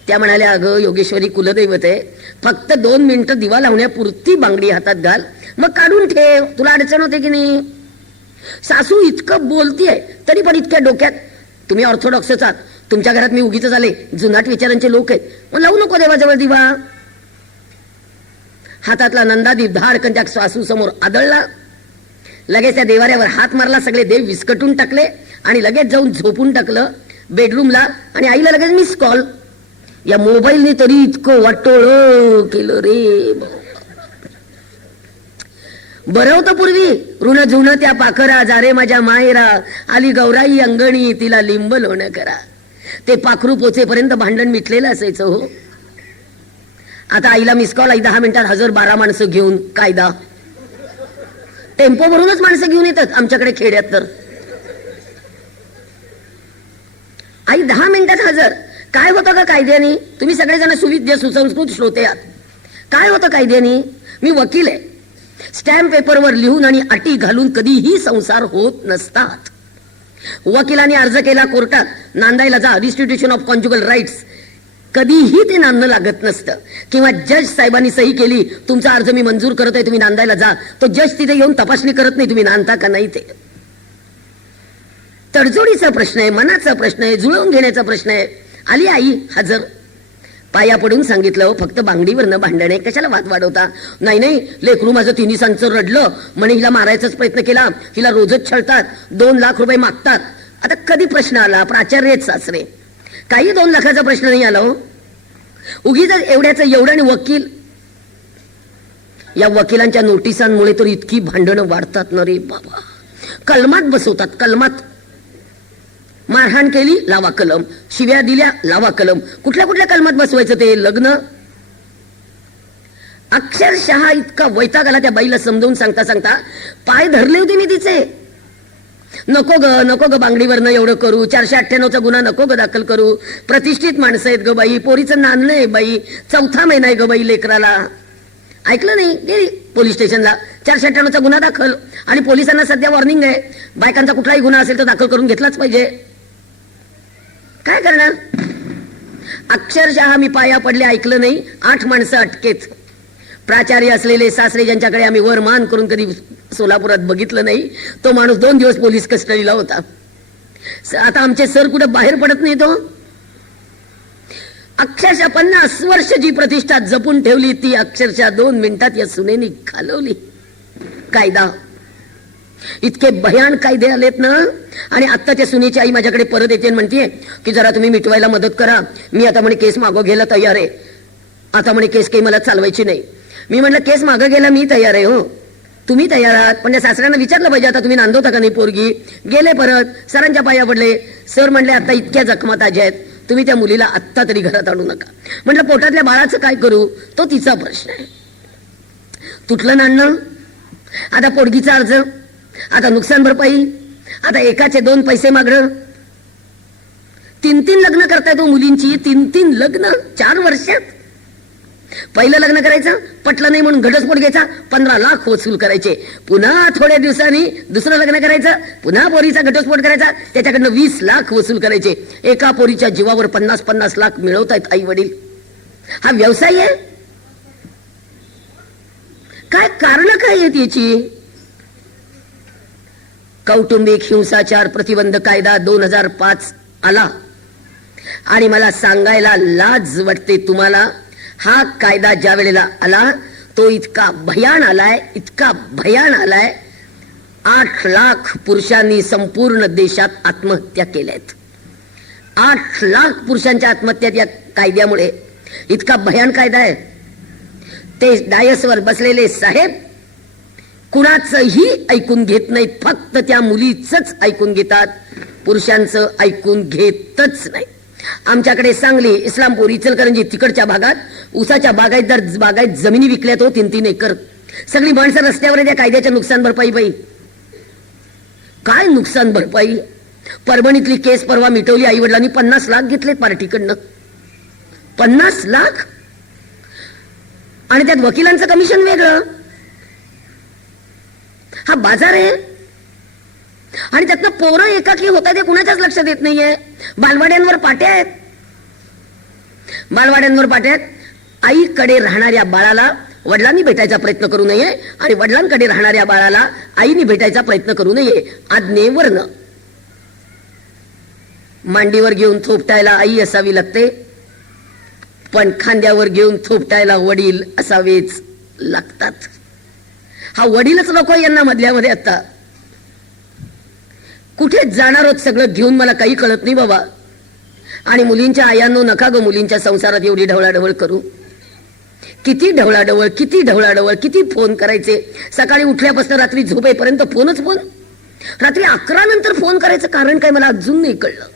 त्या म्हणाल्या अगं योगेश्वरी कुलदैवत आहे, फक्त 2 मिनिटं दिवा लावण्यापुरती बांगडी हातात घाल, मग काढून ठेव, तुला अडचण होते की नाही. सासू इतकं बोलतीये तरी पण इतक्या डोक्यात. तुम्ही ऑर्थोडॉक्सच आहात, तुमच्या घरात मी उगीच झाले, जुनाट विचारांचे लोक आहेत, मग लावू नको देवाजवळ दिवा. हातातला नंदादीप धाडकन त्या सासू समोर आदळला. लगेच त्या देवाऱ्यावर हात मारला, सगळे देव विस्कटून टाकले, आणि लगेच जाऊन झोपून टाकलं बेडरूमला. आणि आईला लगेच मिस कॉल. या मोबाईलने तरी इतकं वाटोळ केलं रे. बरं होतं पूर्वी, ऋण जुण त्या पाखरा, जारे माझ्या मायरा, आली गौराई अंगणी, तिला लिंब लोण करा. ते पाखरू पोचेपर्यंत भांडण मिटलेलं असायचं हो. आता आईला मिस कॉल, आई 10 मिनिटात हजर, 12 माणसं घेऊन. कायदा टेम्पो भरूनच माणसं घेऊन येतात आमच्याकडे खेड्यात. तर आई 10 मिनिटात हजर. काय होतं का कायद्याने? तुम्ही सगळेजण सुविद्य सुसंस्कृत श्रोते आहात. काय होतं कायद्याने? मी वकील आहे. स्टॅम्प पेपरवर लिहून आणि अटी घालून कधीही संसार होत नसतात. वकिलाने अर्ज केला कोर्टात, नांदायला जा, रिस्टिट्यूशन ऑफ कॉन्ज्युगल राईट्स, कधीही ते नांदणं लागत नसतं. किंवा जज साहेबांनी सही केली, तुमचा अर्ज मी मंजूर करत आहे, तुम्ही नांदायला जा, तो जज तिथे येऊन तपासणी करत नाही तुम्ही नांदता का नाही. ते तडजोडीचा प्रश्न आहे, मनाचा प्रश्न आहे, जुळवून घेण्याचा प्रश्न आहे. आली आई हजर. पाया पडून सांगितलं, फक्त बांगडीवर न भांडणे, कशाला वाद वाढवता. नाही नाही, लेकरू माझं 3 सांचं रडलं म्हणे, हिला मारायचाच प्रयत्न केला, हिला रोजच छळतात, 2 लाख रुपये मागतात. आता कधी प्रश्न आला? प्राचार्य आहेत सासरे, काही 2 लाखाचा प्रश्न नाही आला हो. उगीच एवढ्याचं एवढं. आणि वकील, या वकिलांच्या नोटिसांमुळे तर इतकी भांडणं वाढतात ना रे बाबा. कलमात बसवतात, कलमात. मारहाण केली, लावा कलम. शिव्या दिल्या, लावा कलम. कुठल्या कुठल्या कलमात बसवायचं ते लग्न. अक्षरशः इतका वैताग आला त्या बाईला समजावून सांगता सांगता. पाय धरले होते मी तिचे. नको ग बांगडीवरनं एवढं करू, 498चा गुन्हा नको ग दाखल करू, प्रतिष्ठित माणसं आहेत ग बाई, पोरीचं नांदणं आहे बाई, 4था महिना आहे ग बाई लेकराला. ऐकलं नाही, गेली पोलीस स्टेशनला, 498चा गुन्हा दाखल. आणि पोलिसांना सध्या वॉर्निंग आहे, बायकांचा कुठलाही गुन्हा असेल तर दाखल करून घेतलाच पाहिजे. काय करणार? अक्षरशः मी पाया पडले, ऐकलं नाही. 8 माणसं अटकेत. प्राचार्य असलेले सासरे, ज्यांच्याकडे आम्ही वर मान करून कधी सोलापुरात बघितलं नाही, तो माणूस 2 दिवस पोलीस कस्टडीला होता. आता आमचे सर कुठे बाहेर पडत नाही. तो अक्षरशः 50 वर्ष जी प्रतिष्ठा जपून ठेवली ती अक्षरशः 2 मिनिटात या सुनेनी घालवली. कायदा, इतके भयान कायदे आलेत ना. आणि आता त्या सुनेची आई माझ्याकडे परत येते आणि म्हणतीये की जरा तुम्ही मिटवायला मदत करा. मी आता म्हणे केस मागं घ्यायला तयार आहे. आता म्हणे केस काही मला चालवायची नाही. मी म्हटलं केस मागं घ्यायला मी तयार आहे. हो, तुम्ही तयार आहात, पण त्या सासऱ्यांना विचारलं पाहिजे आता तुम्ही नांदवता का नाही पोरगी. गेले परत सरांच्या पाया पडले. सर म्हणले आता इतक्या जखमा ताज्या आहेत, तुम्ही त्या मुलीला आत्ता तरी घरात आणू नका. म्हटलं पोटातल्या बाळाचं काय करू, तो तिचा प्रश्न आहे. तुटलं नाणं. आता पोरगीचा अर्ज, आता नुकसान भरपाई, आता एकाचे 2 पैसे मागणं. 3 लग्न करताय तो मुलींची. 3 लग्न 4 वर्षात. पहिलं लग्न करायचं, पटलं नाही म्हणून घटस्फोट घ्यायचा, 15 लाख वसूल करायचे. पुन्हा थोड्या दिवसांनी दुसरं लग्न करायचं, पुन्हा पोरीचा घटस्फोट करायचा, त्याच्याकडनं 20 लाख वसूल करायचे. एका पोरीच्या जीवावर 50-50 लाख मिळवतायत आई वडील. हा व्यवसाय आहे. काय कारण काय आहेत याची? कौटुंबिक हिंसाचार प्रतिबंध कायदा 2005 आला आणि मला सांगायला लाज वाटते तुम्हाला, हा कायदा ज्या वेळेला आला तो इतका भयान आलाय, इतका भयान आलाय. 8 लाख पुरुषांनी संपूर्ण देशात आत्महत्या केल्यात. 8 लाख पुरुषांच्या आत्महत्या या कायद्यामुळे. इतका भयान कायदा आहे. ते डायसवर बसलेले साहेब कुणाचंही ऐकून घेत नाहीत, फक्त त्या मुलीचंच ऐकून घेतात, पुरुषांचं ऐकून घेतच नाही. आमच्याकडे सांगली, इस्लामपूर, इचलकरंजी तिकडच्या भागात ऊसाच्या बागायत जमिनी विकल्यात हो 3-3 एकर. सगळी माणसं रस्त्यावर त्या कायद्याच्या नुकसान भरपाई बाई. काय नुकसान भरपाई? परभणीतली केस परवा मिटवली आई वडिलांनी. 50 लाख घेतलेत पार्टीकडनं. 50 लाख. आणि त्यात वकिलांचं कमिशन वेगळं. हा बाजार आहे. आणि त्यातनं पोरं एकाकी होतात हे कुणाच्याच लक्षात येत नाहीये. बालवाड्यांवर पाट्या आहेत. बालवाड्यांवर पाट्या आहेत. आईकडे राहणाऱ्या बाळाला वडिलांनी भेटायचा प्रयत्न करू नये आणि वडिलांकडे राहणाऱ्या बाळाला आईने भेटायचा प्रयत्न करू नये. आज्ञेवरनं मांडीवर घेऊन थोपटायला आई असावी लागते, पण खांद्यावर घेऊन थोपटायला वडील असावेच लागतात. हा वडीलच नको यांना मधल्यामध्ये. आता कुठे जाणार आहोत सगळं घेऊन मला काही कळत नाही बाबा. आणि मुलींच्या आयांनो नका ग मुलींच्या संसारात एवढी ढवळाढवळ करू. किती ढवळाढवळ, किती ढवळाढवळ, किती फोन करायचे. सकाळी उठल्यापासून रात्री झोपेपर्यंत फोनच फोन. रात्री 11 नंतर फोन करायचं कारण काय मला अजून नाही कळलं.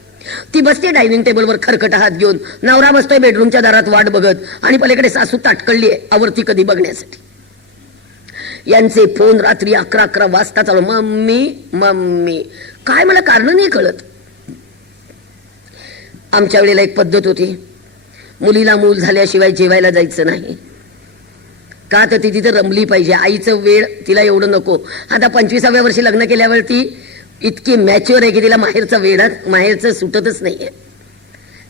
ती बसते डायनिंग टेबलवर खरकट हात घेऊन, नवरा बसतोय बेडरूमच्या दारात वाट बघत आणि पलीकडे सासू ताटकळली आहे आवरती कधी बघण्यासाठी. यांचे फोन रात्री 11 वाजता चालू. Mummy mummy. काय मला कारण नाही कळत. आमच्या वेळेला एक पद्धत होती, मुलीला मूल झाल्याशिवाय जेवायला जायचं नाही. का तर ती तिथे रमली पाहिजे. आईचं वेळ तिला एवढं नको. आता 25व्या वर्षी लग्न केल्यावर ती इतकी मॅच्युअर आहे की तिला माहेरचं सुटतच नाहीये.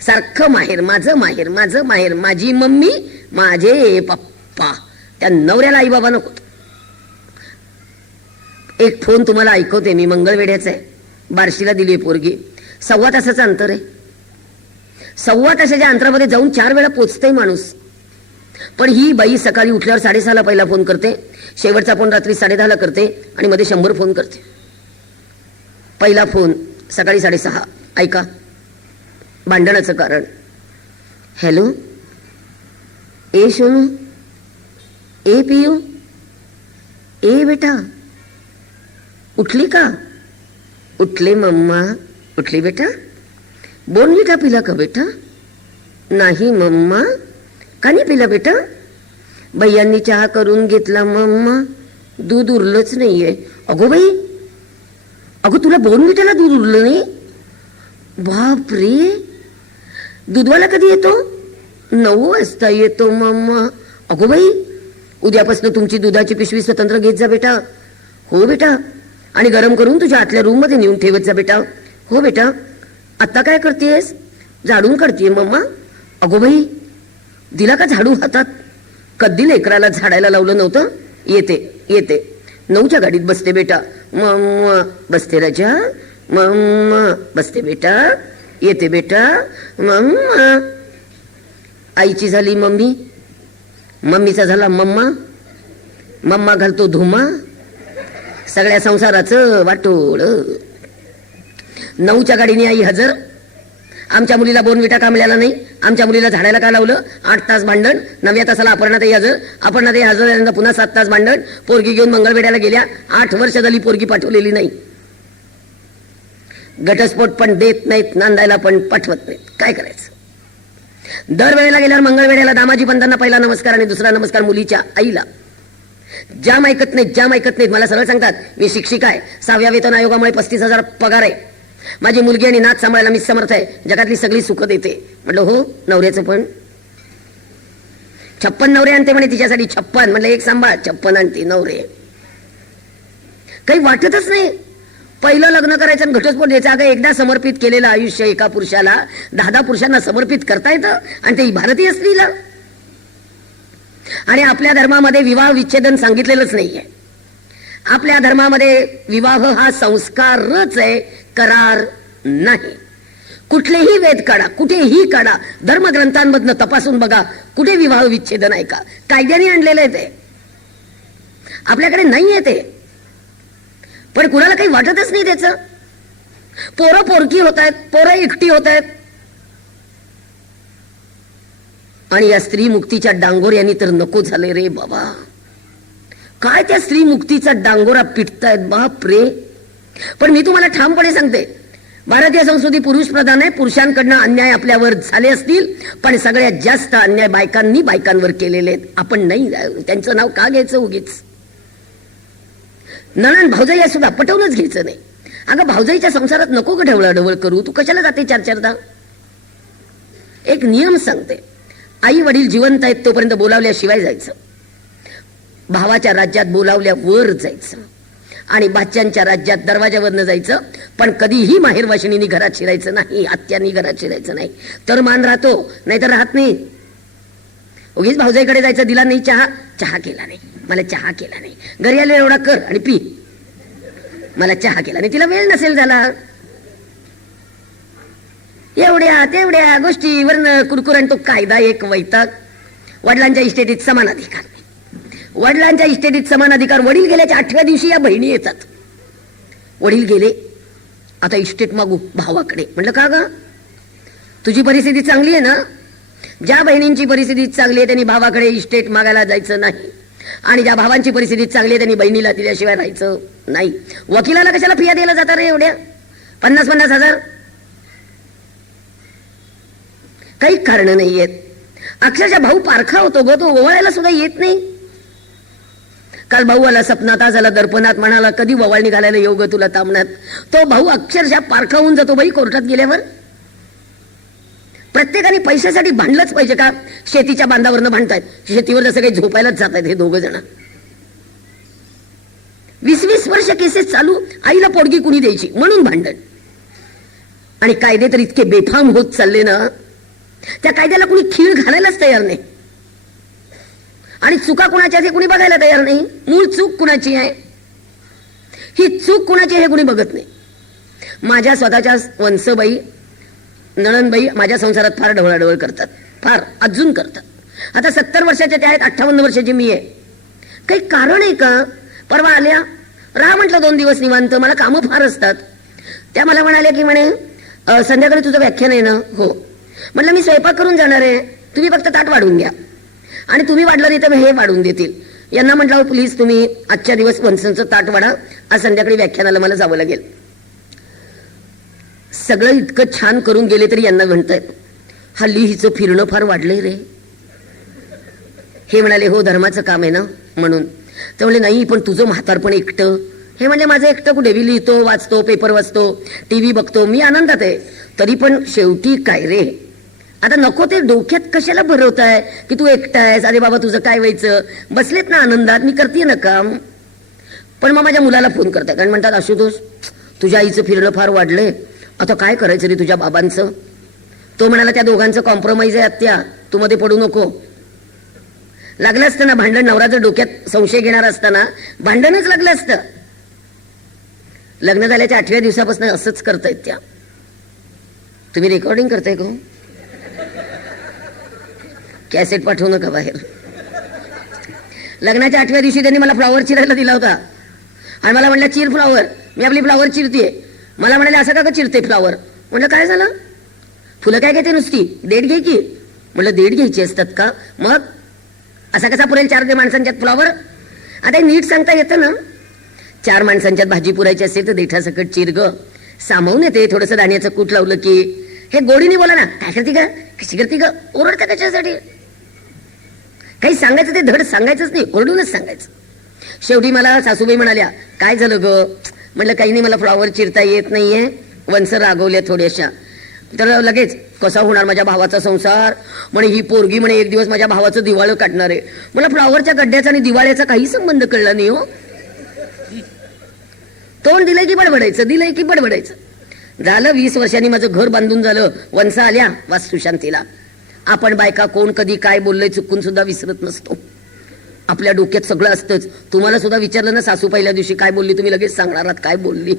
सारखं माहेर, माझं माहेर, माझं माहेर, माझी मम्मी, माझे पप्पा. त्या नवऱ्याला आई बाबा नको. एक फोन तुम्हाला ऐकवते मी. मंगळवेढ्याचा आहे. बार्शीला दिली पोरगी. 1.25 तासाचं अंतर आहे. 1.25 तासाच्या अंतरामध्ये जाऊन 4 वेळा पोचतंय माणूस. पण ही बाई सकाळी उठल्यावर 6:30ला पहिला फोन करते, शेवटचा फोन रात्री 10:30ला करते आणि मध्ये 100 फोन करते. पहिला फोन सकाळी 6:30. ऐका भांडणाचं कारण. हॅलो, ए सोनू, ए पियू, ए बेटा उठली का? उठले मम्मा. उठली बेटा? बोर्नव्हिटा पिला का बेटा? नाही मम्मा. का नाही पिला बेटा? भैयांनी चहा करून घेतला मम्मा, दूध उरलंच नाहीये. अगो बाई, अगो तुला बोर्नव्हिटाला दूध उरलं नाही? बाप रे. दूधवाला कधी येतो? 9 वाजता येतो मम्मा. अगो बाई, उद्यापासून तुमची दुधाची पिशवी स्वतंत्र घेत जा बेटा. हो बेटा. आणि गरम करून तुझ्या आतल्या रूम मध्ये नेऊन ठेवत जा बेटा. हो बेटा. आता काय करतेस? झाडून काढतीये मम्मा. अगो बाई, दिला का झाडू हातात? कधी लेकराला झाडायला लावलं नव्हतं? येते येते, 9च्या गाडीत बसते बेटा. बसते राजा, बसते बेटा, येते बेटा. आईची झाली मम्मी, मम्मीचा झाला मम्मा, मम्मा घालतो धुमा, सगळ्या संसाराचं वाटोळ. 9च्या गाडीने आई हजर. आमच्या मुलीला बोनविटा का मिळाला नाही, आमच्या मुलीला झाडायला का लावलं? 8 तास भांडण. 9व्या तासाला अपर्णाताई हजर. अपर्णाताई हजर झाल्यानंतर पुन्हा 7 तास भांडण. पोरगी घेऊन मंगळवेढ्याला गेल्या. 8 वर्ष झाली पोरगी पाठवलेली नाही. घटस्फोट पण देत नाहीत, नांदायला पण पाठवत नाहीत. काय करायचं? दरवेळेला गेल्यावर मंगळवेढ्याला दामाजी पंतांना पहिला नमस्कार आणि दुसरा नमस्कार मुलीच्या आईला. जाम ऐकत नाहीत, जाम ऐकत नाहीत. मला सरळ सांगतात, मी शिक्षिका आहे, 6व्या वेतन आयोगामुळे 35,000 पगार आहे. माझी मुलगी आणि नात सांभाळायला मी समर्थ आहे, जगातली सगळी सुख देते. म्हटलं हो, नवऱ्याचं पण 56 नवरे आणते म्हणे तिच्यासाठी. 56 म्हटलं एक सांभाळ, 56 आणते नवरे. काही वाटतच नाही. पहिलं लग्न करायचं आणि घटस्फोट द्यायचा. अगं एकदा समर्पित केलेलं आयुष्य एका पुरुषाला 10 पुरुषांना समर्पित करता येतं, आणि ते भारतीय स्त्रीला. आणि आपल्या धर्मामध्ये विवाह विच्छेदन सांगितलेलंच नाहीये. आपल्या धर्मामध्ये विवाह हा संस्कारच आहे, करार नाही. कुठलेही वेद काढा, कुठेही काढा, धर्मग्रंथांमधनं तपासून बघा, कुठे विवाह विच्छेदन आहे का? कायद्याने आणलेलं आहे ते, आपल्याकडे नाहीये ते. पण कुणाला काही वाटतच नाही त्याचं. पोरं पोरकी होत आहेत, पोरं एकटी होत आहेत. आणि या स्त्री मुक्तीच्या डांगोऱ्यांनी तर नको झाले रे बाबा. काय त्या स्त्री मुक्तीचा डांगोरा पिटतायत बाप रे. पण मी तुम्हाला ठामपणे सांगते, भारतीय संस्कृती पुरुष प्रधान आहे. पुरुषांकडनं अन्याय आपल्यावर झाले असतील, पण सगळ्यात जास्त अन्याय बायकांनी बायकांवर केलेले आहेत. आपण नाही, त्यांचं नाव का घ्यायचं उगीच? नणन भाऊजाई सुद्धा पटवूनच घ्यायचं नाही. अगं भाऊजाईच्या संसारात नको का ढवळाढवळ करू, तू कशाला जाते 4-4दा? एक नियम सांगते, आई वडील जिवंत आहेत तोपर्यंत बोलावल्याशिवाय जायचं. भावाच्या राज्यात बोलावल्यावर जायचं. आणि बाच्यांच्या राज्यात दरवाजावरनं जायचं. पण कधीही माहेर वाशिणींनी घरात शिरायचं नाही, आत्यांनी घरात शिरायचं नाही. तर मान राहतो, नाहीतर राहत नाही. उगीच भाऊजाईकडे जायचं, दिला नाही चहा, चहा केला नाही, मला चहा केला नाही. घरी आले एवढा कर आणि पी, मला चहा केला नाही. तिला वेळ नसेल झाला. एवढ्या तेवढ्या गोष्टीवर कुरकुरण तो कायदा एक वैताग. वडिलांच्या इस्टेटीत समान अधिकार, वडिलांच्या इस्टेटीत समान अधिकार. वडील गेल्याच्या 8व्या दिवशी या बहिणी येतात. वडील गेले, आता इस्टेट मागू भावाकडे. म्हटलं का ग, तुझी परिस्थिती चांगली आहे ना? ज्या बहिणींची परिस्थिती चांगली आहे त्यांनी भावाकडे इस्टेट मागायला जायचं नाही, आणि ज्या भावांची परिस्थिती चांगली आहे त्यांनी बहिणीला दिल्याशिवाय राहायचं नाही. वकिलाला कशाला फिया द्यायला जाता रे एवढ्या? 50-50 हजार. काही कारण नाहीयेत. अक्षरशः भाऊ पारखा होतो ग, तो ओवाळायला सुद्धा येत नाही. काल भाऊ आला सपनात, आज आला दर्पणात, म्हणाला कधी ववाळणी घालायला येऊ ग तुला तामणात. तो भाऊ अक्षरशः पारखा होऊन जातो बाई कोर्टात गेल्यावर. प्रत्येकाने पैशासाठी भांडलंच पाहिजे का? शेतीच्या बांधावरनं भांडतायत, शेतीवर जसं काही झोपायलाच जात आहेत हे 2 जण. 20-20 वर्ष केसेस चालू, आईला पोडगी कुणी द्यायची म्हणून भांडण. आणि कायदे तर इतके बेफाम होत चालले ना, त्या कायद्याला कुणी खीळ घालायलाच तयार नाही. आणि चुका कुणाच्या हे कुणी बघायला तयार नाही. मूळ चूक कुणाची आहे, ही चूक कुणाची हे कुणी बघत नाही. माझ्या स्वतःच्या वंसबाई, नणनबाई माझ्या संसारात फार ढवळाढवळ करतात, फार अजून करतात. आता 70 वर्षाच्या त्या आहेत, 58 वर्षाची मी आहे. काही कारण आहे का? परवा आल्या, राहा म्हटलं 2 दिवस निवांत, मला कामं फार असतात. त्या मला म्हणाल्या की म्हणे संध्याकाळी तुझं व्याख्यान आहे ना? हो. म्हटलं मी स्वयंपाक करून जाणार आहे, तुम्ही फक्त ताट वाढून घ्या, आणि तुम्ही वाढलं नाही तर हे वाढून देतील. यांना म्हटलं प्लीज तुम्ही आजच्या दिवस वंसांचं ताट वाढा, आज संध्याकाळी व्याख्यानाला मला जावं लागेल. सगळं इतकं छान करून गेले तरी यांना म्हणतायत हल्ली हिचं फिरणं फार वाढलंय रे. हे म्हणाले हो धर्माचं काम आहे ना म्हणून. ते म्हणले नाही पण तुझं म्हातारपण एकटं. हे म्हणजे माझं एकटं कुठे? मी लिहितो, वाचतो, पेपर वाचतो, टीव्ही बघतो, मी आनंदात आहे. तरी पण शेवटी काय रे, आता नको ते डोक्यात कशाला भरवताय की तू एकटा आहेस, अरे बाबा तुझं काय व्हायचं, बसलेत ना आनंदात, मी करते ना काम. पण मग माझ्या मुलाला फोन करताय कारण म्हणतात आशुतोष तुझ्या आईचं फिरणं फार वाढलंय, आता काय करायचं रे तुझ्या बाबांचं? तो म्हणाला त्या दोघांचं कॉम्प्रोमाइज आहे आत्या, तू मध्ये पडू नको. लागलं असतं ना भांडण, नवराचं डोक्यात संशय घेणार असताना भांडणच लागलं असतं. लग्न झाल्याच्या 8व्या दिवसापासून असंच करतायत त्या. तुम्ही रेकॉर्डिंग करताय का? कॅसेट पाठवू नका बाहेर. लग्नाच्या 8व्या दिवशी त्यांनी मला फ्लॉवर चिरायला दिला होता आणि मला म्हणलं चिर फ्लॉवर. मी आपली फ्लॉवर चिरतेय. मला म्हणाले असं का चिरते फ्लॉवर? म्हटलं काय झालं? फुलं काय घेते नुसती, देठ घे की. म्हटलं देठ घ्यायची असतात का? मग असा कसा पुरेल 4 माणसांच्यात फ्लॉवर? आता नीट सांगता येतं ना. 4 माणसांच्यात भाजी पुरायची असेल तर देठासकट चिर ग. सामावून येते थोडंसं दाण्याचं कूट लावलं की. हे गोडीने बोला ना. काय करते का, कशी करते का, ओरडता कशासाठी? काही सांगायचं ते धड सांगायचंच नाही, ओरडूनच सांगायचं. शेवटी मला सासूबाई म्हणाल्या काय झालं ग? म्हटलं काही नाही, मला फ्लॉवर चिरता येत नाहीये. वंस रागवल्या थोड्याशा. तर लगेच कसा होणार माझ्या भावाचा संसार? म्हणे ही पोरगी म्हणे एक दिवस माझ्या भावाचं दिवाळं काढणार आहे. मला फ्लॉवरच्या गड्ड्याचा आणि दिवाळ्याचा काही संबंध कळला नाही हो. तोंड दिलंय की बडबडायचं, दिलंय की बडबडायचं. झालं 20 वर्षांनी माझं घर बांधून झालं. वंसा आल्या वास्तुशांतीला. आपण बायका कोण कधी काय बोललंय चुकून सुद्धा विसरत नसतो. आपल्या डोक्यात सगळं असतंच. तुम्हाला सुद्धा विचारलं ना सासू पहिल्या दिवशी काय बोलली, तुम्ही लगेच सांगणार आहात काय बोलली.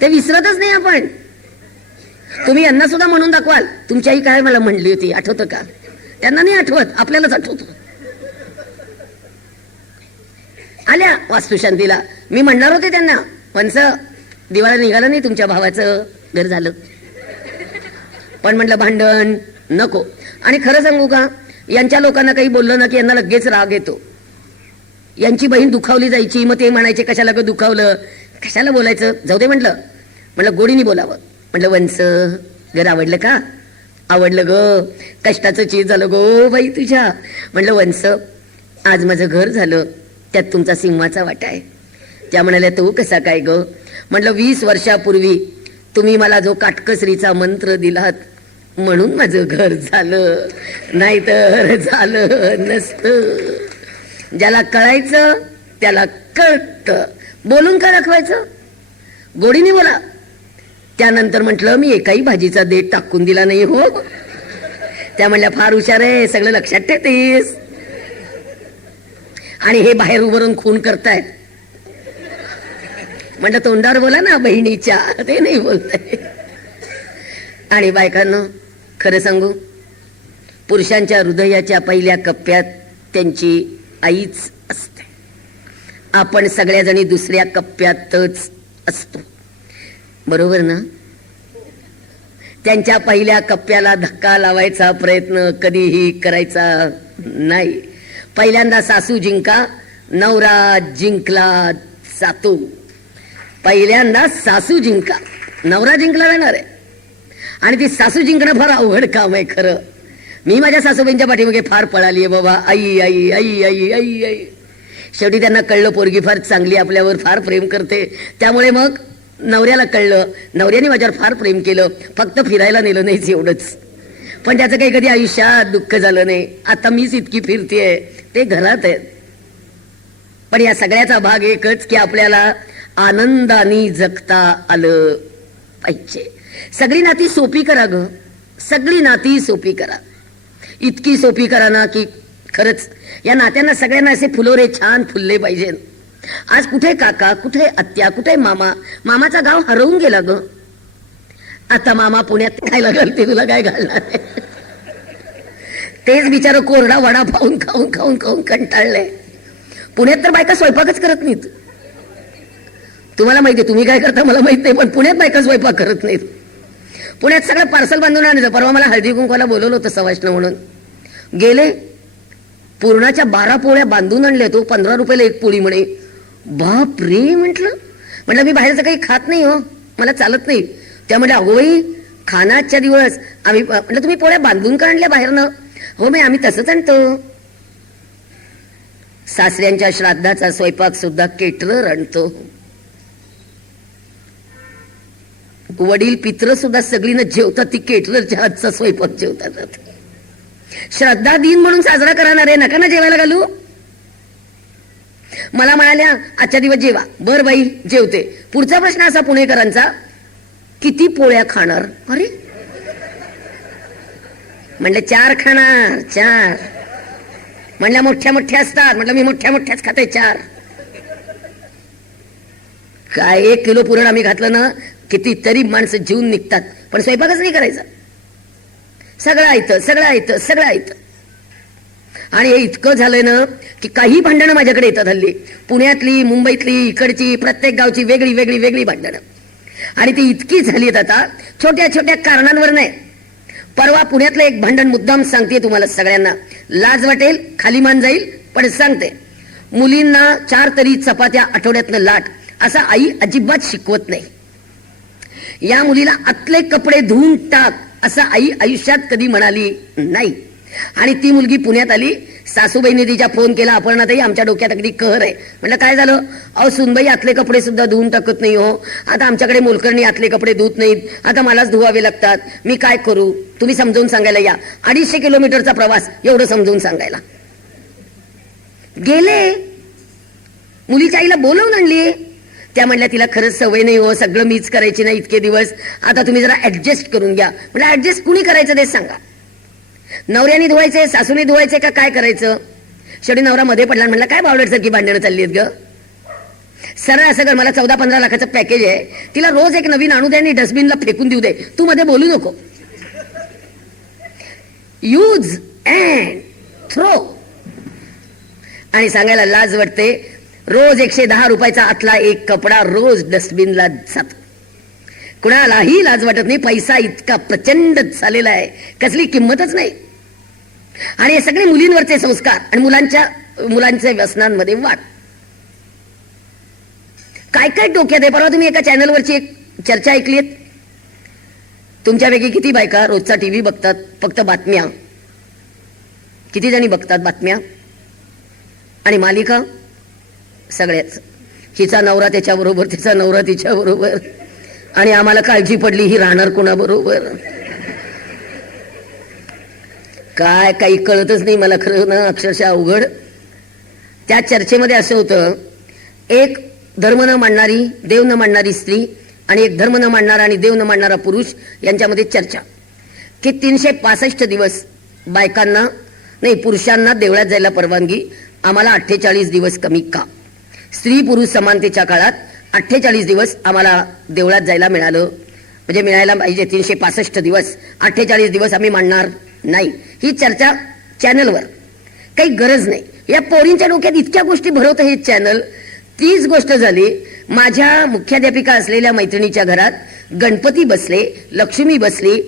ते विसरतच नाही आपण. तुम्ही यांना सुद्धा म्हणून दाखवाल तुमची आई काय मला म्हणली होती, आठवतं का? त्यांना नाही आठवत, आपल्यालाच आठवत. आल्या वास्तुशांतीला. मी म्हणणार होते त्यांना वंस दिवाळी निघालं नाही तुमच्या भावाचं घर झालं. पण म्हटलं भांडण नको. आणि खरं सांगू का, यांच्या लोकांना काही बोललं ना की यांना लगेच राग येतो. यांची बहीण दुखावली जायची, मग ते म्हणायचे कशाला ग दुखावलं, कशाला बोलायचं, जाऊ दे म्हटलं. म्हटलं गोडीने बोलावं. म्हटलं वंस घर आवडलं का? आवडलं ग, कष्टाचं चीज झालं गो बाई तुझ्या. म्हटलं वंस आज माझं घर झालं, त्यात तुमचा सिंहाचा वाटा आहे. त्या म्हणाल्या तो कसा काय ग? म्हटलं 20 वर्षापूर्वी तुम्ही मला जो काटकसरीचा मंत्र दिलात म्हणून माझं घर झालं, नाहीतर झालं नसतं. ज्याला कळायचं त्याला कळतं. बोलून का दाखवायचं? गोडीने बोला. त्यानंतर म्हटलं मी एकाही भाजीचा देठ टाकून दिला नाही हो. त्या म्हणल्या फार हुशार आहे, सगळं लक्षात ठेवतेस. आणि हे बाहेर उभारून खून करतायत. म्हटलं तोंडावर बोला ना बहिणीच्या, ते नाही बोलताय. आणि बायकांनो खरं सांगू, पुरुषांच्या हृदयाच्या पहिल्या कप्प्यात त्यांची आईच असते. आपण सगळ्या जणी दुसऱ्या कप्प्यातच असतो, बरोबर ना? त्यांच्या पहिल्या कप्प्याला धक्का लावायचा प्रयत्न कधीही करायचा नाही. पहिल्यांदा सासू जिंका, नवरा जिंकला जातो. पहिल्यांदा सासू जिंका, नवरा जिंकला जाणार आहे. आणि ती सासू जिंकणं फार अवघड काम आहे खरं. मी माझ्या सासूबाईंच्या पाठीमागे फार पळाली आहे बाबा. आई आई आई आई आई आई. शेवटी त्यांना कळलं पोरगी फार चांगली, आपल्यावर फार प्रेम करते. त्यामुळे मग नवऱ्याला कळलं, नवऱ्याने माझ्यावर फार प्रेम केलं. फक्त फिरायला नेलं नाहीच एवढंच. पण त्याचं काही कधी आयुष्यात दुःख झालं नाही. आता मीच इतकी फिरतेय, ते घरात आहेत. पण या सगळ्याचा भाग एकच की आपल्याला आनंदाने जगता आलं पाहिजे. सगळी नाती सोपी करा ग, सगळी नाती सोपी करा. इतकी सोपी करा ना की खरंच या नात्यांना सगळ्यांना असे फुलोरे छान फुलले पाहिजे. आज कुठे काका, कुठे आत्या, कुठे मामा. मामाचा गाव हरवून गेला ग. आता मामा पुण्यात खायला घालते, तुला काय घालणार आहे? तेच बिचार कोरडा वडा खाऊन खाऊन खाऊन खाऊन कंटाळले. पुण्यात तर बायका स्वयंपाकच करत नाहीत. तुम्हाला माहिती आहे, तुम्ही काय करता मला माहित नाही, पण पुण्यात बायका स्वयंपाक करत नाहीत. पुण्यात सगळं पार्सल बांधून आणायचं. परवा मला हळदी कुंकवाला बोलवलं होतं सवाष्ण म्हणून. गेले, पूर्णाच्या 12 पोळ्या बांधून आणल्या. तो 15 रुपयाला एक पोळी म्हणे. बाप रे म्हटलं मी बाहेरचं काही खात नाही हो, मला चालत नाही. त्या म्हणजे अगो बाई खानाच्या दिवस आम्ही. म्हटलं तुम्ही पोळ्या बांधून का आणल्या बाहेरनं? हो मी आम्ही तसंच आणतो. सासऱ्यांच्या श्राद्धाचा स्वयंपाक सुद्धा केटरर आणतो. वडील पित्र सुद्धा सगळी न जेवतात ती केटररच्या हातचा स्वयंपाक जेवतात. श्रद्धा दिन म्हणून साजरा करणार आहे, नका ना जेवायला घालू. मला म्हणाल्या आजच्या दिवस जेवा. बर बाई जेवते. पुढचा प्रश्न असा पुणेकरांचा, किती पोळ्या खाणार? अरे म्हणले 4 खाणार 4. म्हणल्या मोठ्या मोठ्या असतात. म्हटलं मी मोठ्या मोठ्याच खाते 4. काय 1 किलो पुरण आम्ही घातलं ना, कितीतरी माणसं जीवन निघतात, पण स्वयंपाकच नाही करायचा. सगळं ऐतं सगळं ऐतं सगळं ऐतं. आणि हे इतकं झालंय ना की काही भांडणं माझ्याकडे येतात हल्ली. पुण्यातली, मुंबईतली, इकडची, प्रत्येक गावची वेगळी वेगळी वेगळी भांडणं. आणि ती इतकी झाली आहेत आता, छोट्या छोट्या कारणांवर नाही. परवा पुण्यातलं एक भांडण मुद्दाम सांगते तुम्हाला सगळ्यांना, लाज वाटेल, खाली मान जाईल, पण सांगते. मुलींना 4 तरी चपात्या आठवड्यातनं लाट, असं आई अजिबात शिकवत नाही. या मुलीला आतले कपडे धुवून टाक, असं आई आयुष्यात कधी म्हणाली नाही. आणि ती मुलगी पुण्यात आली, सासूबाईने तिच्या फोन केला, अपर्णाताई आमच्या डोक्यात अगदी कहर आहे. म्हटलं काय झालं? अहो सुनबाई आतले कपडे सुद्धा धुवून टाकत नाही हो. आता आमच्याकडे मोलकरणी आतले कपडे धुत नाहीत, आता मलाच धुवावे लागतात, मी काय करू? तुम्ही समजावून सांगायला या. 250 किलोमीटरचा प्रवास, एवढं समजावून सांगायला गेले. मुलीच्या आईला बोलवून आणली. त्या म्हणल्या तिला खरंच सवय नाही हो, सगळं मीच करायची नाही इतके दिवस, आता तुम्ही जरा ऍडजस्ट करून घ्या. म्हणजे ऍडजस्ट कुणी करायचं ते सांगा. नवऱ्याने धुवायचे, सासूने धुवायचे, का काय करायचं? शेवटी नवरा मध्ये पडला, म्हणला काय बावडटसारखी भांडणं चालली आहेत ग. सरळ असं कर, मला 14-15 लाखाचं पॅकेज आहे, तिला रोज एक नवीन आणू दे आणि डस्टबिनला फेकून देऊ दे, तू मध्ये बोलू नको. Use and throw. आणि सांगायला लाज वाटते, रोज 110 रुपयाचा आतला एक कपडा रोज डस्टबिनला जातो. कुणालाही लाज वाटत नाही. पैसा इतका प्रचंड झालेला आहे, कसली किंमतच नाही. आणि हे सगळे मुलींवरचे संस्कार आणि मुलांच्या व्यसनांमध्ये वाढ. काय काय डोक्यात आहे. परवा तुम्ही एका चॅनलवरची एक चर्चा ऐकलीत. तुमच्यापैकी किती बायका रोजचा टीव्ही बघतात? फक्त बातम्या. किती जणी बघतात बातम्या आणि मालिका? सगळ्याच. हिचा नवरा त्याच्याबरोबर, तिचा नवरा तिच्याबरोबर, आणि आम्हाला काळजी पडली ही राहणार कोणाबरोबर. काय काही कळतच नाही मला खरं ना, अक्षरशः अवघड. त्या चर्चेमध्ये असं होतं, एक धर्म न मांडणारी, देव न मांडणारी स्त्री आणि एक धर्म न मांडणारा आणि देव न मांडणारा पुरुष यांच्यामध्ये चर्चा की 365 दिवस बायकांना नाही, पुरुषांना देवळात जायला परवानगी, आम्हाला 48 दिवस कमी का? स्त्री पुरुष समानतेच्या काळात 48 दिवस आम्हाला देवळात जायला मिळालं, म्हणजे मिळायला पाहिजे 365 दिवस. 48 दिवस आम्ही मांडणार नाही. ही चर्चा चॅनलवर. काही गरज नाही. या पोरींच्या डोक्यात इतक्या गोष्टी भरवतं हे चॅनल. तीच गोष्ट झाली माझ्या मुख्याध्यापिका असलेल्या मैत्रिणीच्या घरात. गणपती बसले, लक्ष्मी बसली,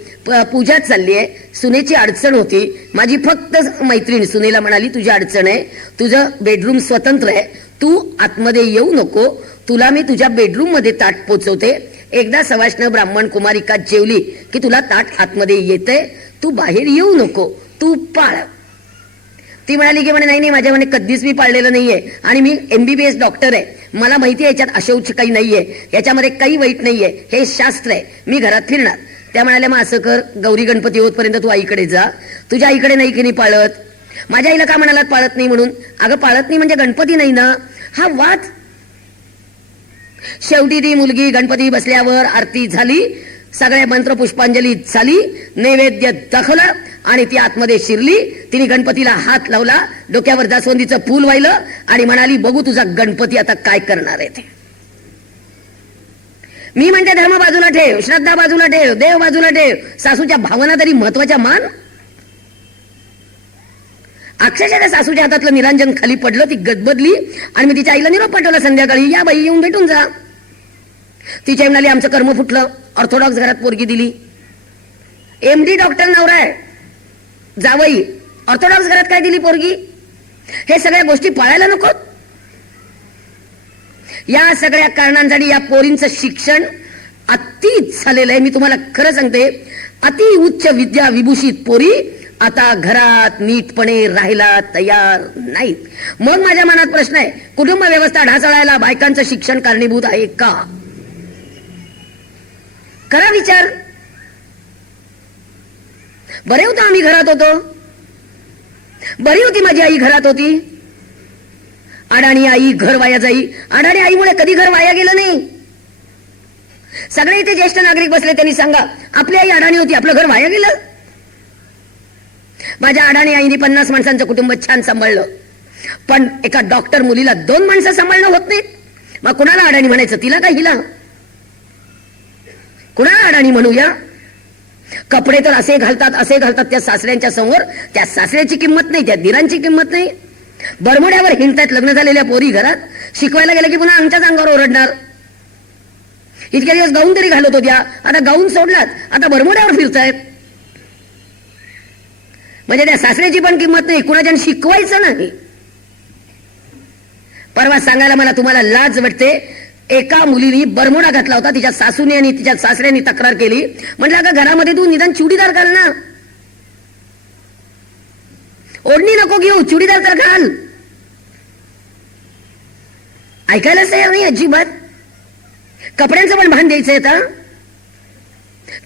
पूजा चालली आहे. सुनेची अडचण होती. माझी फक्त मैत्रीण सुनेला म्हणाली, तुझी अडचण आहे, तुझं बेडरूम स्वतंत्र आहे, तू आतमध्ये येऊ नको, तुला मी तुझ्या बेडरूम मध्ये ताट पोचवते. एकदा सवाष्ण ब्राह्मण कुमारिका जेवली की तुला ताट आतमध्ये येते, तू बाहेर येऊ नको, तू पाळ. ती म्हणाली की नाही माझ्या म्हणे कधीच मी पाळलेलं नाहीये, आणि मी MBBS डॉक्टर आहे, मला माहिती आहे याच्यात अशौच काही नाहीये, याच्यामध्ये काही वाईट नाहीये, हे शास्त्र आहे, मी घरात फिरणार. त्या म्हणाल्या मग असं कर, गौरी गणपती होतपर्यंत तू आईकडे जा. तुझ्या आईकडे नाही की नाही पाळत? माझ्या आईला का म्हणालात पाळत नाही म्हणून? अगं पाळत नाही म्हणजे गणपती नाही ना, हा वाद. शेवटी ती मुलगी गणपती बसल्यावर आरती झाली, सगळ्या मंत्र पुष्पांजली झाली, नैवेद्य दाखवला आणि ती आतमध्ये शिरली. तिने गणपतीला हात लावला, डोक्यावर जास्वंदीचं फूल वाहिलं आणि म्हणाली, बघू तुझा गणपती आता काय करणार आहे ते. मी म्हणते धर्म बाजूला ठेव, श्रद्धा बाजूला ठेव, देव बाजूला ठेव, सासूच्या भावना तरी महत्वाच्या मान. अक्षरशः त्या सासूच्या हातातलं निरांजन खाली पडलं, ती गदबदली आणि मी तिच्या आईला निरोप पाठवला संध्याकाळी, या बाई येऊन भेटून जा. तिच्या आई म्हणाली आमचं कर्म फुटलं, ऑर्थोडॉक्स घरात पोरगी दिली, MD डॉक्टर नवरा आहे, जावई, ऑर्थोडॉक्स घरात काय दिली पोरगी? हे सगळ्या गोष्टी पाळायला नको. या सगळ्या कारणांसाठी या पोरींचं शिक्षण अतिच झालेलं आहे. मी तुम्हाला खरं सांगते, अति उच्च विद्या विभूषित पोरी आता घरात नीटपणे राहायला तयार नाहीत. मग माझ्या मनात प्रश्न आहे, कुटुंब व्यवस्था ढासळायला बायकांचं शिक्षण कारणीभूत आहे का? करा विचार. बरे होतं आम्ही घरात होतो, बरी होती माझी आई घरात होती. अडाणी आई घर वाया जाई. अडाणी आईमुळे कधी घर वाया गेलं नाही. सगळे इथे ज्येष्ठ नागरिक बसले, त्यांनी सांगा आपली आई अडाणी होती, आपलं घर वाया गेलं? माझ्या अडाणी आईने 50 माणसांचं कुटुंब छान सांभाळलं, पण एका डॉक्टर मुलीला 2 माणसं सांभाळणं होत नाही. मग कुणाला अडाणी म्हणायचं, तिला का हिला? कुणाला अडाणी म्हणूया? कपडे तर असे घालतात त्या सासऱ्यांच्या समोर, त्या सासऱ्याची किंमत नाही, त्या दिरांची किंमत नाही. बरमुड्यावर हिंडतायत लग्न झालेल्या पोरी घरात, शिकवायला गेलं की पुन्हा आमच्याच अंगावर ओरडणार. इतक्या दिवस गाऊन तरी घालत होत्या, आता गाऊन सोडलात, आता बरमुड्यावर फिरतायत. म्हणजे त्या सासऱ्याची पण किंमत नाही, कुणाच्या शिकवायचं नाही. परवा सांगायला मला तुम्हाला लाज वाटते, एका मुलीने बरमुडा घातला होता, तिच्या सासूने आणि तिच्या सासऱ्याने तक्रार केली. म्हटलं अगं घरामध्ये तू निदान चुडीदार घाल ना, ओढणी नको घेऊ, चुडीदार तर घाल. ऐकायलाच तयार नाही अजिबात. कपड्यांचं पण भान द्यायचंय आता,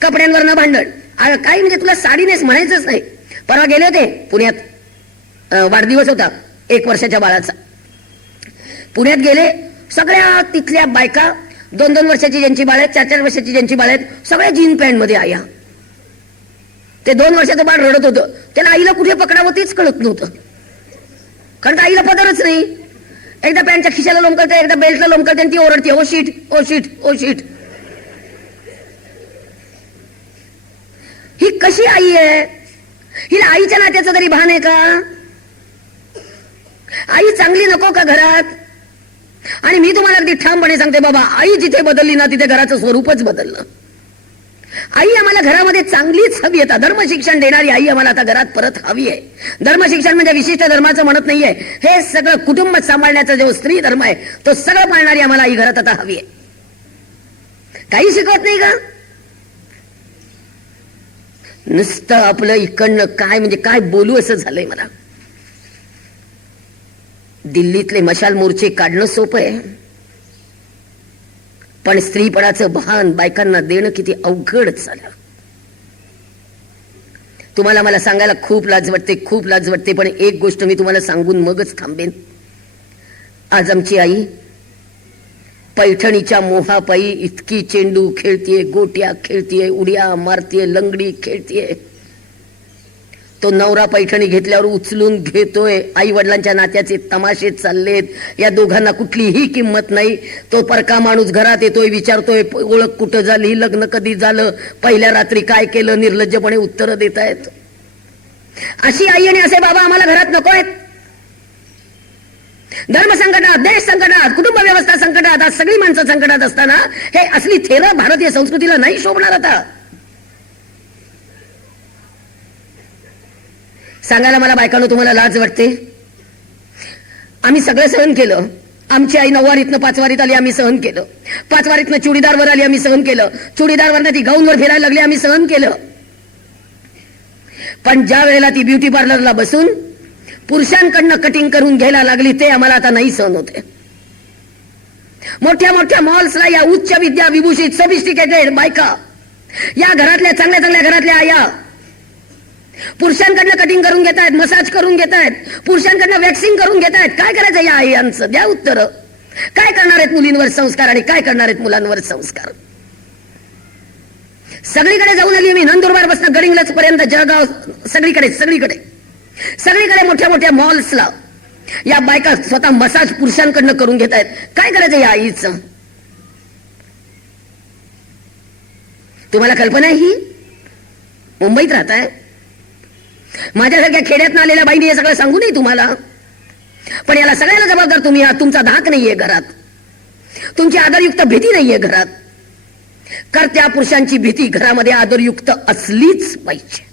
कपड्यांवर न भांडण. काही म्हणजे तुला साडी नेस म्हणायचंच नाही. परवा गेले होते पुण्यात, वाढदिवस होता 1 वर्षाच्या बाळाचा. पुण्यात गेले, सगळ्या तिथल्या बायका 2-2 वर्षाची ज्यांची बाळ आहेत, 4-4 वर्षाची ज्यांची बाळ आहेत, सगळ्या जीन पॅन्ट मध्ये आया. ते 2 वर्षाचं बाळ रडत होतं, त्याला आईला कुठे पकडावं तेच कळत नव्हतं, कारण आईला पदरच नाही. एकदा पॅन्टच्या खिशाला लोम करते, एकदा बेल्टला लोम करते, ती ओरडते ओ शीट ओ शीट ओ शीट. ही कशी आई आहे? हिला आईच्या नात्याचं तरी भान आहे का? आई चांगली नको का घरात? आणि मी तुम्हाला अगदी ठामपणे सांगते बाबा, आई जिथे बदलली ना तिथे घराचं स्वरूपच बदललं. आई आम्हाला घरामध्ये चांगलीच हवी आहे. धर्म शिक्षण देणारी आई आम्हाला आता घरात परत हवी आहे. धर्म शिक्षण म्हणजे विशिष्ट धर्माचं म्हणत नाहीये, हे सगळं कुटुंब सांभाळण्याचा जो स्त्री धर्म आहे तो सगळं पाळणारी आम्हाला आई घरात आता हवी आहे. काही शिकवत नाही का? नुसतं आपलं इकडनं काय म्हणजे काय बोलू असं झालंय मला. दिल्लीतले मशाल मोर्चे काढणं सोपं आहे, पण स्त्रीपणाचं भान बायकांना देणं किती अवघड झालं. तुम्हाला मला सांगायला खूप लाज वाटते, पण एक गोष्ट मी तुम्हाला सांगून मगच थांबेन. आज आमची आई पैठणीच्या मोहापायी इतकी चेंडू खेळतीये, गोट्या खेळतीये, उड्या मारतीये, लंगडी खेळतीये. तो नवरा पैठणी घेतल्यावर उचलून घेतोय. आई वडिलांच्या नात्याचे तमाशे चाललेत, या दोघांना कुठलीही किंमत नाही. तो परका माणूस घरात येतोय, विचारतोय ओळख कुठं झाली, लग्न कधी झालं, पहिल्या रात्री काय केलं, निर्लज्जपणे उत्तरं देत आहेत. अशी आई आणि असे बाबा आम्हाला घरात नको आहेत. धर्म संकटात, देश संकटात, कुटुंब व्यवस्था संकटात, आज सगळी माणसं संकटात असताना हे असली थेरं भारतीय संस्कृतीला नाही शोभणार. आता सांगायला मला बायकांनो तुम्हाला लाज वाटते? आम्ही सगळं सहन केलं. आमची आई 9 वारीतनं 5 वारीत आली, आम्ही सहन केलं. 5 वारीतनं चुडीदारवर आली, आम्ही सहन केलं. चुडीदारवरनं ती गाऊनवर फिरायला लागली, आम्ही सहन केलं. पण ज्या वेळेला ती ब्युटी पार्लरला बसून पुरुषांकडनं कटिंग करून घ्यायला लागली, ते आम्हाला आता नाही सहन होते. मोठ्या मोठ्या मॉल्सला या उच्च विद्या विभूषित सोफिस्टिकेटेड बायका, या घरातल्या चांगल्या घरातल्या आया पुरुषांकडनं कटिंग करून घेत आहेत, मसाज करून घेत आहेत, पुरुषांकडनं वॅक्सिंग करून घेत आहेत. काय करायचं या आयांचं? द्या उत्तर. काय करणार आहेत मुलींवर संस्कार आणि काय करणार आहेत मुलांवर संस्कार? सगळीकडे जाऊन आली मी, नंदुरबार पासून गडिंग्लज पर्यंत, जळगाव, सगळीकडे मोठ्या मोठ्या मॉल्सला या बायका स्वतः मसाज पुरुषांकडनं करून घेत आहेत. काय करायचं या आईचं? तुम्हाला कल्पना आहे ही? मुंबईत राहताय, माझ्यासारख्या खेड्यात आलेल्या बाईने हे सगळं सांगू नये तुम्हाला, पण याला सगळ्याला जबाबदार तुम्ही आहात. तुमचा धाक नाहीये घरात, तुमची आदरयुक्त भीती नाहीये घरात. कर्त्या पुरुषांची भीती घरामध्ये आदरयुक्त असलीच पाहिजे.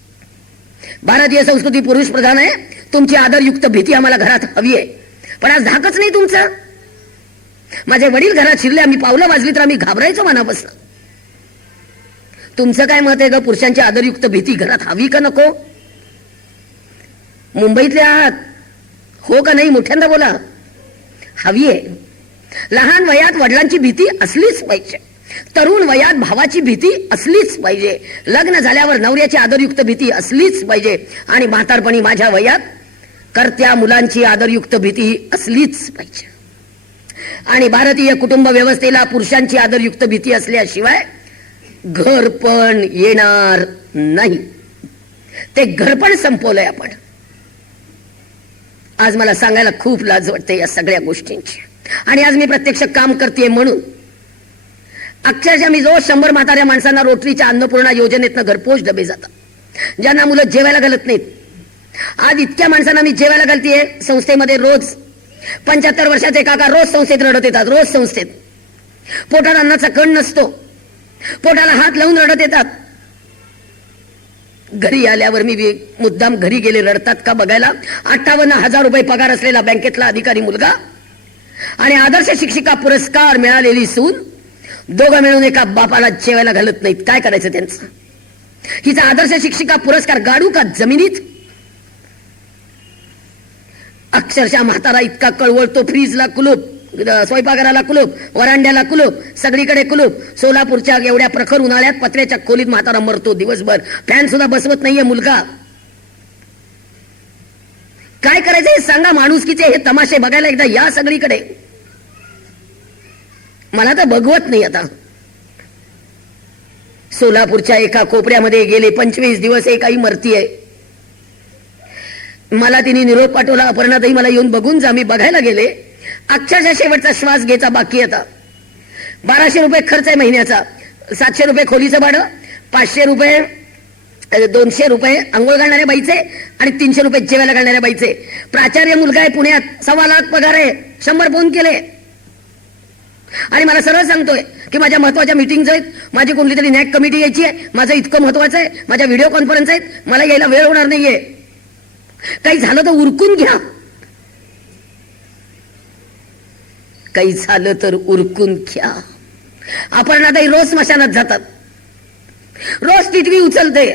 भारतीय संस्कृती पुरुष प्रधान आहे. तुमची आदरयुक्त भीती आम्हाला घरात हवी आहे, पण आज धाकच नाही तुमचा. माझे वडील घरात शिरले, आम्ही पावलं वाजली तर आम्ही घाबरायचो मनापासून. तुमचं काय मत आहे ग? पुरुषांची आदरयुक्त भीती घरात हवी का नको? मुंबईतले आहात, हो का नाही? मोठ्यांदा बोला. हवी आहे. लहान वयात वडिलांची भीती असलीच पाहिजे, तरुण वयात भावाची भीती असलीच पाहिजे, लग्न झाल्यावर नवऱ्याची आदरयुक्त भीती असलीच पाहिजे, आणि म्हातारपणी माझ्या वयात कर्त्या मुलांची आदरयुक्त भीती असलीच पाहिजे. आणि भारतीय कुटुंब व्यवस्थेला पुरुषांची आदरयुक्त भीती असल्याशिवाय घर पण येणार नाही. ते घर पण संपवलंय आपण. आज मला सांगायला खूप लाज वाटते या सगळ्या गोष्टींची. आणि आज मी प्रत्यक्ष काम करते म्हणून अक्षरशः मी रोज 100 म्हाताऱ्या माणसांना रोटरीच्या अन्नपूर्णा योजनेतनं घरपोच डबे जातात, ज्यांना मुलं जेवायला घालत नाहीत. आज इतक्या माणसांना मी जेवायला घालतीये संस्थेमध्ये. रोज 75 वर्षाचे काका रोज संस्थेत रडत येतात, रोज संस्थेत. पोटात अन्नाचा कण नसतो, पोटाला हात लावून रडत येतात. घरी आल्यावर मी मुद्दाम घरी गेले रडतात का बघायला. 58,000 रुपये पगार असलेला बँकेतला अधिकारी मुलगा आणि आदर्श शिक्षिका पुरस्कार मिळालेली सून, दोघं मिळून एका बापाला जेवायला घालत नाहीत. काय करायचं त्यांचं? हिचा आदर्श शिक्षिका पुरस्कार गाडू का जमिनीत? अक्षरशः म्हातारा इतका कळवळतो. फ्रीजला कुलूप, स्वयंपाकघराला कुलूप, वरांड्याला कुलूप, सगळीकडे कुलूप. सोलापूरच्या एवढ्या प्रखर उन्हाळ्यात पत्र्याच्या खोलीत म्हातारा मरतो दिवसभर. फॅन सुद्धा बसवत नाहीये मुलगा. काय करायचं हे सांगा. माणुसकीचे हे तमाशे बघायला एकदा या सगळीकडे. मला तर बघवत नाही आता. सोलापूरच्या एका कोपऱ्यामध्ये गेले 25 दिवस एक आई मरतीये. मला तिने निरोप पाठवला, अपर्णाताई मला येऊन बघून जा. मी बघायला गेले. अक्षरशः शेवटचा श्वास घ्यायचा बाकी आता. 1200 रुपये खर्च आहे महिन्याचा. 700 रुपये खोलीचं भाडं, 500 रुपये 200 रुपये आंघोळ घालणाऱ्या बाईचे आणि 300 रुपये जेवायला घालणाऱ्या बाईचे. प्राचार्य मुलगा आहे पुण्यात, 1.25 लाख पगार आहे. 100 फोन केले आणि मला सरळ सांगतोय की माझ्या महत्वाच्या मीटिंग्स आहेत, माझी कोणती तरी नॅक कमिटी यायची आहे, माझं इतकं महत्वाचं आहे, माझ्या व्हिडिओ कॉन्फरन्स आहेत, मला यायला वेळ होणार नाहीये. काही झालं तर उरकून घ्या, काही झालं तर उरकून घ्या. अपर्णाताई रोज स्मशानात जातात, रोज टिटवी उचलते.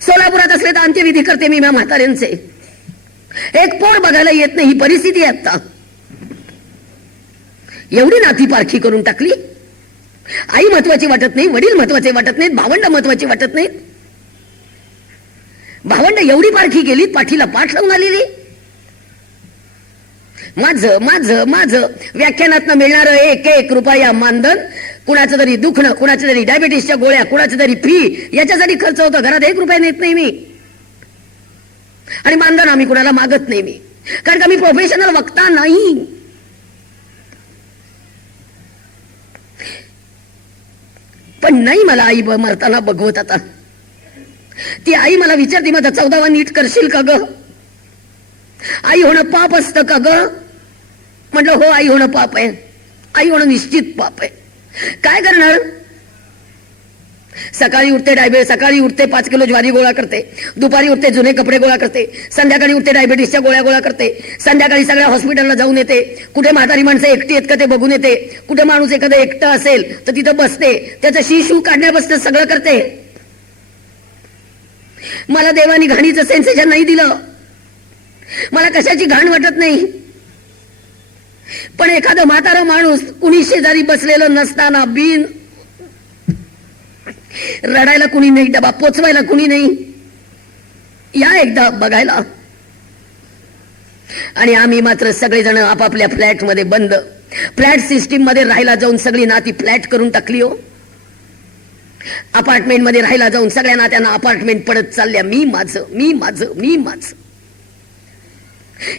सोलापुरात असले तर अंत्यविधी करते मी म्हाताऱ्यांचे. एक पोर बघायला येत नाही. ही परिस्थिती आहे आता. एवढी नाती पारखी करून टाकली. आई महत्वाची वाटत नाही, वडील महत्वाचे वाटत नाहीत, भावंड महत्वाची वाटत नाहीत. भावंड एवढी पारखी केली, पाठीला पाठ लावून आलेली. माझं माझं माझं व्याख्यानातनं मिळणार 1 रुपया मानधन, कुणाचं तरी दुखणं, कुणाचं तरी डायबिटीसच्या गोळ्या, कुणाचं तरी फी, याच्यासाठी खर्च होतो. घरात 1 रुपया नेत नाही मी. आणि मानधन आम्ही कुणाला मागत नाही मी, कारण का मी प्रोफेशनल वक्ता नाही. पण नाही मला आई मरताना बघवत. आता ती आई मला विचारते, माझा 14वा नीट करशील का ग? आई होणं पाप असतं का ग? म्हटलं हो, आई होणं पाप आहे. आई होणं निश्चित पाप आहे. काय करणार? सकाळी उठते 5 किलो ज्वारी गोळा करते, दुपारी उठते जुने कपडे गोळा करते, संध्याकाळी उठते डायबिटीसच्या गोळ्या गोळा करते, संध्याकाळी सगळ्या हॉस्पिटलला जाऊन येते. कुठे म्हातारी माणसं एकटी आहेत का ते बघून येते, कुठे माणूस एखादं एकटं असेल तर तिथं बसते, त्याचं शिशू काढण्यापासून सगळं करते. मला देवानी घाणीचं सेन्सेशन नाही दिलं, मला कशाची घाण वाटत नाही. पण एखादा म्हातारा माणूस कुणी शेजारी बसलेलं नसताना बिन रडायला कुणी नाही, डबा पोचवायला कुणी नाही, या एकदा बघायला. आणि आम्ही मात्र सगळेजण आपापल्या फ्लॅट मध्ये बंद, फ्लॅट सिस्टीम मध्ये राहायला जाऊन सगळी नाती फ्लॅट करून टाकली. हो, अपार्टमेंट मध्ये राहायला जाऊन सगळ्या नात्यांना अपार्टमेंट पडत चालल्या. मी माझं मी माझं मी माझं.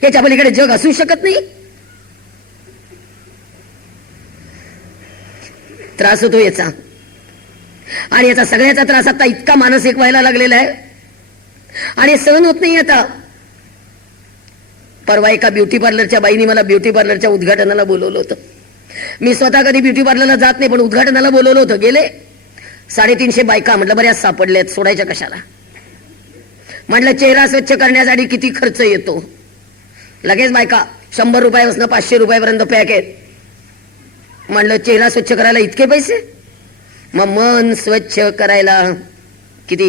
याच्या पलीकडे जग असू शकत नाही. त्रास होतो याचा, आणि याचा सगळ्याचा त्रास आता इतका मानसिक व्हायला लागलेला आहे आणि सहन होत नाही आता. परवा एका ब्युटी पार्लरच्या बाईने मला ब्युटी पार्लरच्या उद्घाटनाला बोलवलं होतं. मी स्वतः कधी ब्युटी पार्लरला जात नाही, पण उद्घाटनाला बोलवलं होतं. गेले 350 बायका. म्हटलं बऱ्याच सापडल्यात, सोडायच्या कशाला. म्हटलं चेहरा स्वच्छ करण्यासाठी किती खर्च येतो. लगेच बायका 100 रुपयापासून 500 रुपयापर्यंत पॅक आहेत. म्हटलं चेहरा स्वच्छ करायला इतके पैसे, मग मन स्वच्छ करायला किती.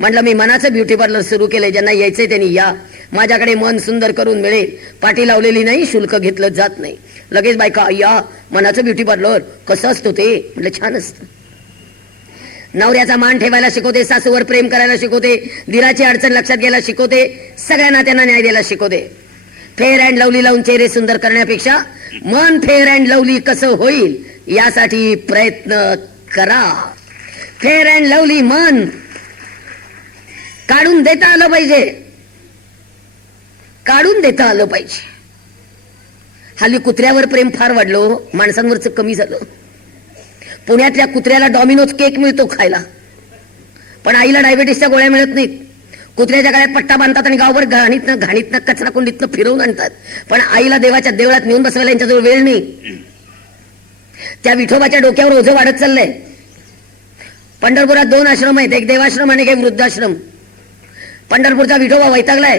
म्हटलं मी मनाचं ब्युटी पार्लर सुरू केलंय, ज्यांना यायचंय त्यांनी या. माझ्याकडे मन सुंदर करून मिळेल, पाठी लावलेली नाही, शुल्क घेतलं जात नाही. लगेच बायका या, मनाचं ब्युटी पार्लर कसं असतो ते. म्हटलं छान असतं. नवऱ्याचा मान ठेवायला शिकवते, सासूवर प्रेम करायला शिकवते, दिराची अडचण लक्षात घ्यायला शिकवते, सगळ्या नात्यांना न्याय द्यायला शिकवते. फेअर अँड लवली लावून चेहरे सुंदर करण्यापेक्षा मन फेअर अँड लवली कसं होईल यासाठी प्रयत्न करा. फेअर अँड लवली मन काढून देता आलं पाहिजे, काढून देता आलं पाहिजे. हल्ली कुत्र्यावर प्रेम फार वाढलं, माणसांवरच कमी झालं. पुण्यातल्या कुत्र्याला डॉमिनोज केक मिळतो खायला, पण आईला डायबिटीसच्या गोळ्या मिळत नाहीत. कुत्र्याच्या गळ्यात पट्टा बांधतात आणि गावभर घाणीतनं कचरा कुंडीतनं फिरवून आणतात, पण आईला देवाच्या देवळात नेऊन बसवायला यांच्याजवळ वेळ नाही. त्या विठोबाच्या डोक्यावर ओझं वाढत चाललंय. पंढरपुरात 2 आश्रम आहेत, एक देवाश्रम आणि एक वृद्धाश्रम. पंढरपूरचा विठोबा वैतागलाय.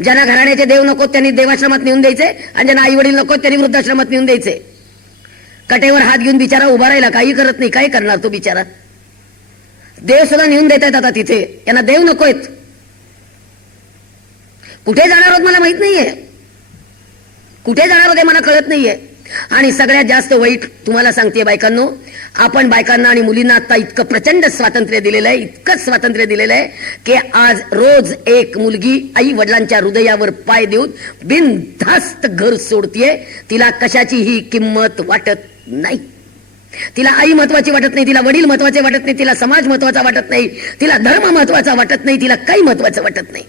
ज्यांना घराण्याचे देव नको त्यांनी देवाश्रमात नेऊन द्यायचे, आणि ज्यांना आई वडील नको त्यांनी वृद्धाश्रमात नेऊन द्यायचे. कटेवर हात घेऊन बिचारा उभा राहिला, काही करत नाही. काय करणार तो बिचारा? देव सुद्धा नेऊन देत आहेत आता तिथे. यांना देव नकोयत. कुठे जाणार आहोत मला माहित नाहीये, कुठे जाणार होते मला कळत नाहीये. आणि सगळ्यात जास्त वाईट तुम्हाला सांगते बायकांनो, आपण बायकांना आणि मुलींना आता इतकं प्रचंड स्वातंत्र्य दिलेलं आहे, इतकं स्वातंत्र्य दिलेलं आहे की आज रोज एक मुलगी आई वडिलांच्या हृदयावर पाय देऊन बिनधास्त घर सोडतीये. तिला कशाचीही किंमत वाटत नाही. तिला आई महत्वाची वाटत नाही, तिला वडील महत्वाचे वाटत नाही, तिला समाज महत्वाचा वाटत नाही, तिला धर्म महत्वाचा वाटत नाही, तिला काही महत्वाचं वाटत नाही.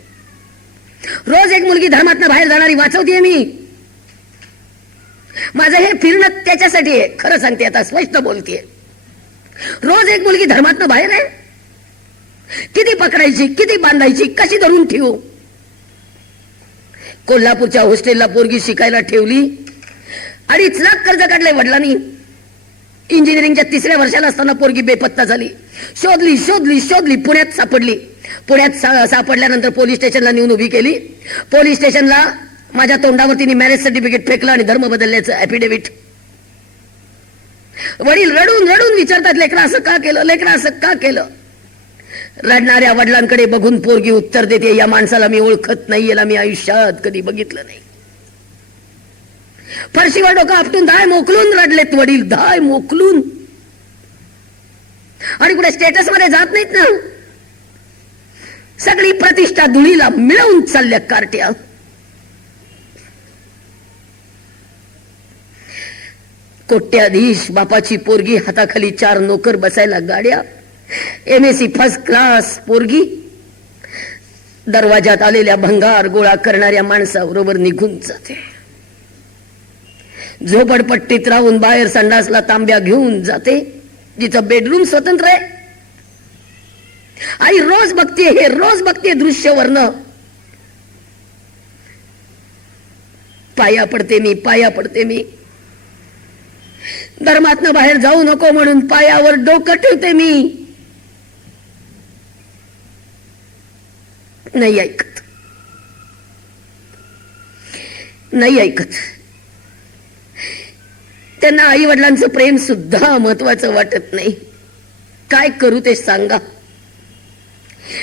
रोज एक मुलगी धर्मातनं बाहेर जाणारी वाचवतीये मी. माझं हे फिरणं त्याच्यासाठी आहे, खरं सांगते, आता स्पष्ट बोलतीये. रोज एक मुलगी धर्मातनं बाहेर आहे. किती पकडायची, किती बांधायची, कशी धरून ठेवू? कोल्हापूरच्या हॉस्टेलला पोरगी शिकायला ठेवली, 2.5 लाख कर्ज काढले वडिलांनी. इंजिनिअरिंगच्या 3ऱ्या वर्षाला असताना पोरगी बेपत्ता झाली. शोधली शोधली शोधली, पुण्यात सापडली. पुण्यात सापडल्यानंतर पोलीस स्टेशनला नेऊन उभी केली. पोलीस स्टेशनला माझ्या तोंडावर तिने मॅरेज सर्टिफिकेट फेकलं आणि धर्म बदलल्याचं ऍफिडेव्हिट. वडील रडून रडून विचारतात, लेकरा असं का केलं, लेकरा असं का केलं? रडणाऱ्या वडिलांकडे बघून पोरगी उत्तर देते, या माणसाला मी ओळखत नाही, याला मी आयुष्यात कधी बघितलं नाही. फरशीवर डोकं आपटून धाय मोकलून रडलेत वडील, धाय मोकलून. आणि कुठे स्टेटस मध्ये जात नाहीत ना. सगळी प्रतिष्ठा धुळीला मिळवून चालल्या कार्ट्या. कोट्याधीश बापाची पोरगी, हाताखाली 4 नोकर, बसायला गाड्या, MSc फर्स्ट क्लास पोरगी, दरवाजात आलेल्या भंगार गोळा करणाऱ्या माणसाबरोबर निघून जाते. झोपडपट्टीत राहून बाहेर संडासला तांब्या घेऊन जाते, जिचं बेडरूम स्वतंत्र आहे. आई रोज बघते, हे रोज बघते दृश्यवर्ण. पाया पडते मी, पाया पडते मी. धर्मातनं बाहेर जाऊ नको म्हणून पायावर डोकं ठेवते मी. नाही ऐकत, नाही ऐकत. त्यांना आई वडिलांचं प्रेम सुद्धा महत्वाचं वाटत नाही. काय करू ते सांगा,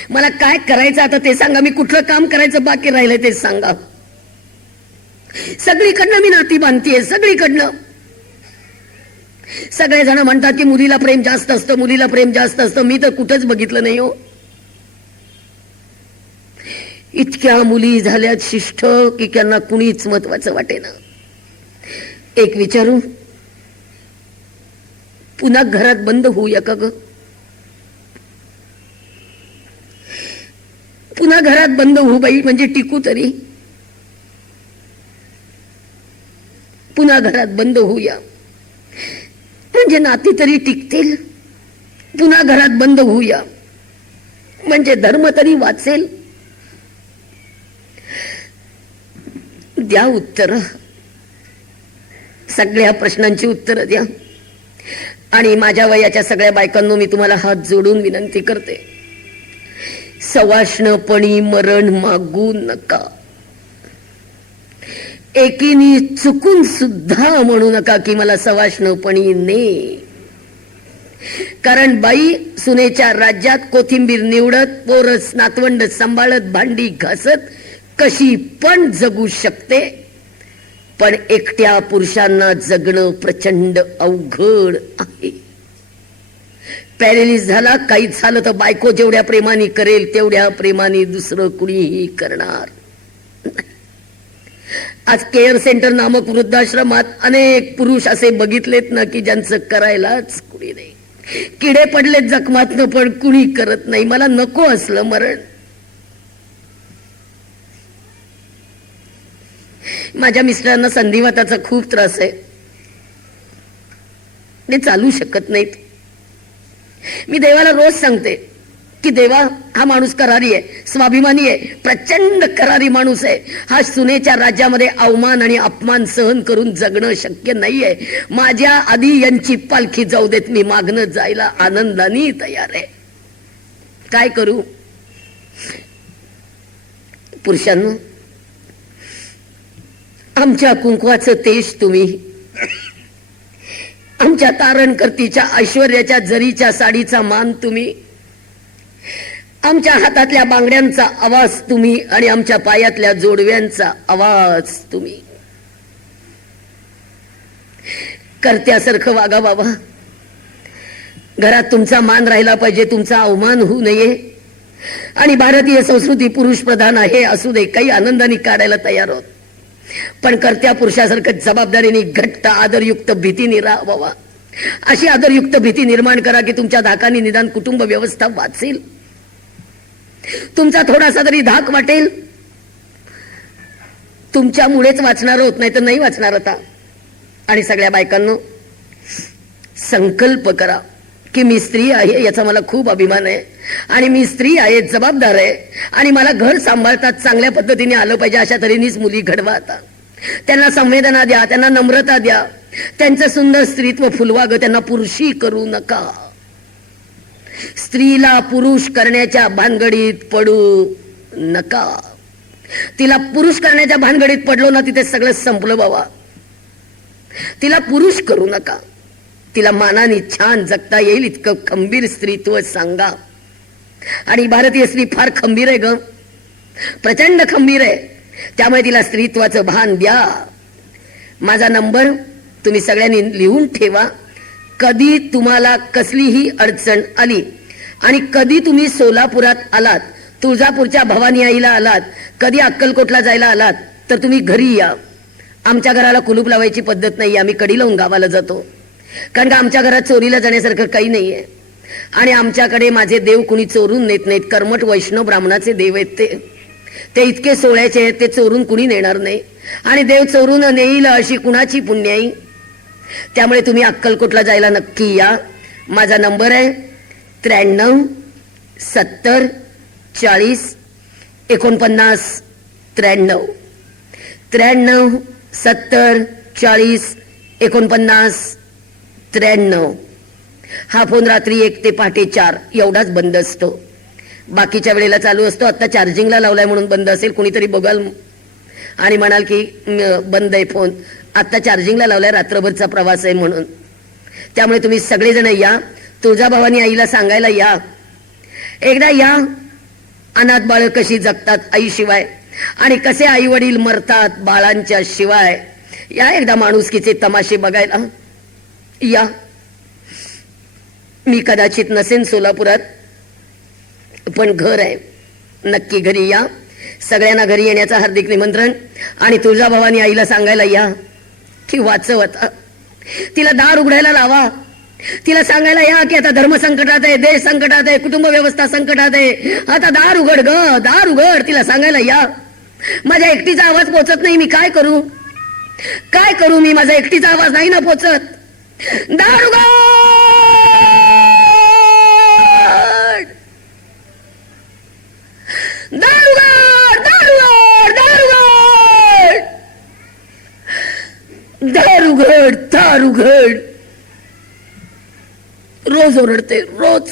मला काय करायचं आता ते सांगा, मी कुठलं काम करायचं बाकी राहिलंय ते सांगा. सगळीकडनं मी नाती बांधतीये, सगळीकडनं. सगळेजण म्हणतात की मुलीला प्रेम जास्त असतं, मुलीला प्रेम जास्त असतं. मी तर कुठेच बघितलं नाही हो. इतक्या मुली झाल्यात शिष्ट की त्यांना कुणीच महत्वाचं वाटेना. एक विचारू, पुन्हा घरात बंद होऊया का ग? पुन्हा घरात बंद होऊ बाई, म्हणजे टिकू तरी. पुन्हा घरात बंद होऊया म्हणजे नाती तरी टिकतील. पुन्हा घरात बंद होऊया म्हणजे धर्म तरी वाचेल. द्या उत्तर, सगळ्या प्रश्नांची उत्तर द्या. आणि माझ्या वयाच्या सगळ्या बायकांनो मी तुम्हाला हात जोडून विनंती करते, सवाष्णपणी मरण मागू नका. एकीने चुकून सुद्धा म्हणू नका की मला सवाष्णपणी ने. कारण बाई सुनेच्या राज्यात कोथिंबीर निवडत, पोरस नातवंड सांभाळत, भांडी घासत कशी पण जगू शकते. पण एकट्या पुरुषांना जगणं प्रचंड अवघड आहे. पॅरेलिस झाला, काहीच झालं तर बायको जेवढ्या प्रेमाने करेल तेवढ्या प्रेमाने दुसरं कुणीही करणार. आज केअर सेंटर नामक वृद्धाश्रमात अनेक पुरुष असे बघितलेत ना की ज्यांचं करायलाच कुणी नाही. किडे पडले जखमातनं पण कुणी करत नाही. मला नको असलं मरण. माझ्या मिस्टरांना संधिवाताचा खूप त्रास आहे. ते चालू शकत नाहीत. मी देवाला रोज सांगते की देवा, हा माणूस करारी आहे, स्वाभिमानी आहे, प्रचंड करारी माणूस आहे. हा सुनेच्या राज्यामध्ये अवमान आणि अपमान सहन करून जगणं शक्य नाहीये. माझ्या आधी यांची पालखी जाऊ देत, मी मागणं जायला आनंदाने तयार आहे. काय करू? पुरुषांनो, आमच्या कुंकवाचं तेज तुम्ही, आमच्या तारणकर्तीच्या ऐश्वर्याच्या जरीच्या साडीचा मान तुम्ही, आमच्या हातातल्या बांगड्यांचा आवाज तुम्ही आणि आमच्या पायातल्या जोडव्यांचा आवाज तुम्ही. कर्त्यासारखं वागा बाबा. घरात तुमचा मान राहिला पाहिजे, तुमचा अवमान होऊ नये. आणि भारतीय संस्कृती पुरुष प्रधान आहे, असू दे, काही आनंदाने काढायला तयार आहोत. पण कर्त्या पुरुषासारखं जबाबदारीने घट्ट आदरयुक्त भीतीने राहा बाबा. अशी आदरयुक्त भीती निर्माण करा की तुमच्या धाकाने निदान कुटुंब व्यवस्था वाचेल, तुमचा थोडासा तरी धाक वाटेल. तुमच्यामुळेच वाचणार होत, नाही तर नाही वाचणार आता. आणि सगळ्या बायकांनो, संकल्प करा की मी स्त्री आहे, याचा मला खूप अभिमान आहे. आणि मी स्त्री आहे, जबाबदार आहे, आणि मला घर सांभाळतात चांगल्या पद्धतीने आलं पाहिजे. अशा तऱ्हेनेच मुली घडवा. आता त्यांना संवेदना द्या, त्यांना नम्रता द्या, त्यांचं सुंदर स्त्रीत्व फुलवा ग. त्यांना पुरुषी करू नका. स्त्रीला पुरुष करण्याच्या भानगडीत पडू नका. तिला पुरुष करण्याच्या भानगडीत पडलो ना, तिथे सगळं संपलं बाबा. तिला पुरुष करू नका. तिला मानाने छान जगता येईल इतकं खंबीर स्त्रीत्व सांगा. आणि भारतीय स्त्री फार खंबीर आहे ग, प्रचंड खंबीर आहे. त्यामुळे तिला स्त्रीत्वाचं भान द्या. माझा नंबर तुम्ही सगळ्यांनी लिहून ठेवा. कधी तुम्हाला कसलीही अडचण आली आणि कधी तुम्ही सोलापुरात आलात, तुळजापूरच्या भवानी आईला आलात, कधी अक्कलकोटला जायला आलात, तर तुम्ही घरी या. आमच्या घराला कुलूप लावायची पद्धत नाही, आम्ही कडी लावून गावाला जातो. कारण का आमच्या घरात चोरीला जाण्यासारखं काही नाहीये. आणि आमच्याकडे माझे देव कुणी चोरून नेत नाहीत. कर्मठ वैष्णव ब्राह्मणाचे देव आहेत ते इतके सोळ्याचे आहेत, ते चोरून कुणी नेणार नाही. आणि देव चोरून नेईल अशी कुणाची पुण्याई. त्यामुळे तुम्ही अक्कलकोटला जायला नक्की या. माझा नंबर आहे 93 70 40 49 93 93 70 40 49 93. हा फोन रात्री 1 ते पहाटे 4 एवढाच बंद असतो. बाकीच्या वेळेला चालू असतो. आता चार्जिंगला लावलाय म्हणून बंद असेल. कुणीतरी बघाल आणि म्हणाल की बंद आहे फोन. आता चार्जिंगला लावलाय, रात्रभरचा प्रवास आहे म्हणून. त्यामुळे तुम्ही सगळेजण या. तुळजाभवानी आईला सांगायला या. एकदा या. अनाथ बाळ कशी जगतात आईशिवाय, आणि कसे आई वडील मरतात बाळांच्या शिवाय. या एकदा माणुसकीचे तमाशे बघायला या. मी कदाचित नसेन सोलापुरात, पण घर आहे, नक्की घरी या. सगळ्यांना घरी येण्याचं हार्दिक निमंत्रण. आणि तुळजाभवानी आईला सांगायला या की वाचव आता. तिला दार उघडायला लावा. तिला सांगायला या की आता धर्म संकटात आहे, देश संकटात आहे, कुटुंब व्यवस्था संकटात आहे, आता दार उघड ग, दार उघड. तिला सांगायला या. माझ्या एकटीचा आवाज पोचत नाही, मी काय करू, काय करू मी. माझा एकटीचा आवाज नाही ना पोचत. दार उघड, दार उघड, दार उघड, दार उघड, दार उघड, दार उघड. रोज ओरडते, रोज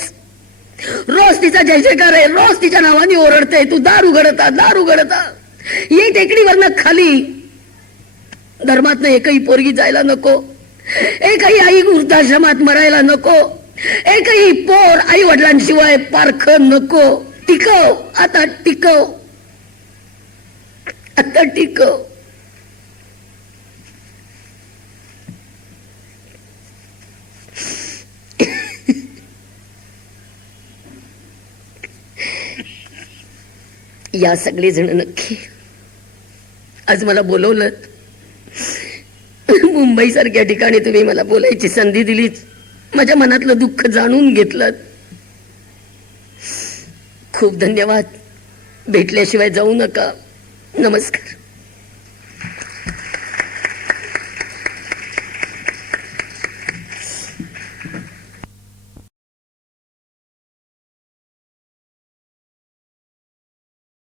रोज तिचा जय जयकार आहे, रोज तिच्या नावाने ओरडते, तू दार उघडता, दार उघडता. ये टेकडीवरनं खाली. धर्मातनं एकही पोरगी जायला नको, एकही आई वृद्धाश्रमात मरायला नको, एकही पोर आई वडिलांशिवाय पारख नको. टिकव आता, टिकव आता, टिकव. या सगळे जण नक्की. आज मला बोलवलं, मुंबई सारख्या ठिकाणी तुम्ही मला बोलायची संधी दिलीच, माझ्या मनातलं दुःख जाणून घेतलं. खूप धन्यवाद. भेटल्याशिवाय जाऊ नका. नमस्कार.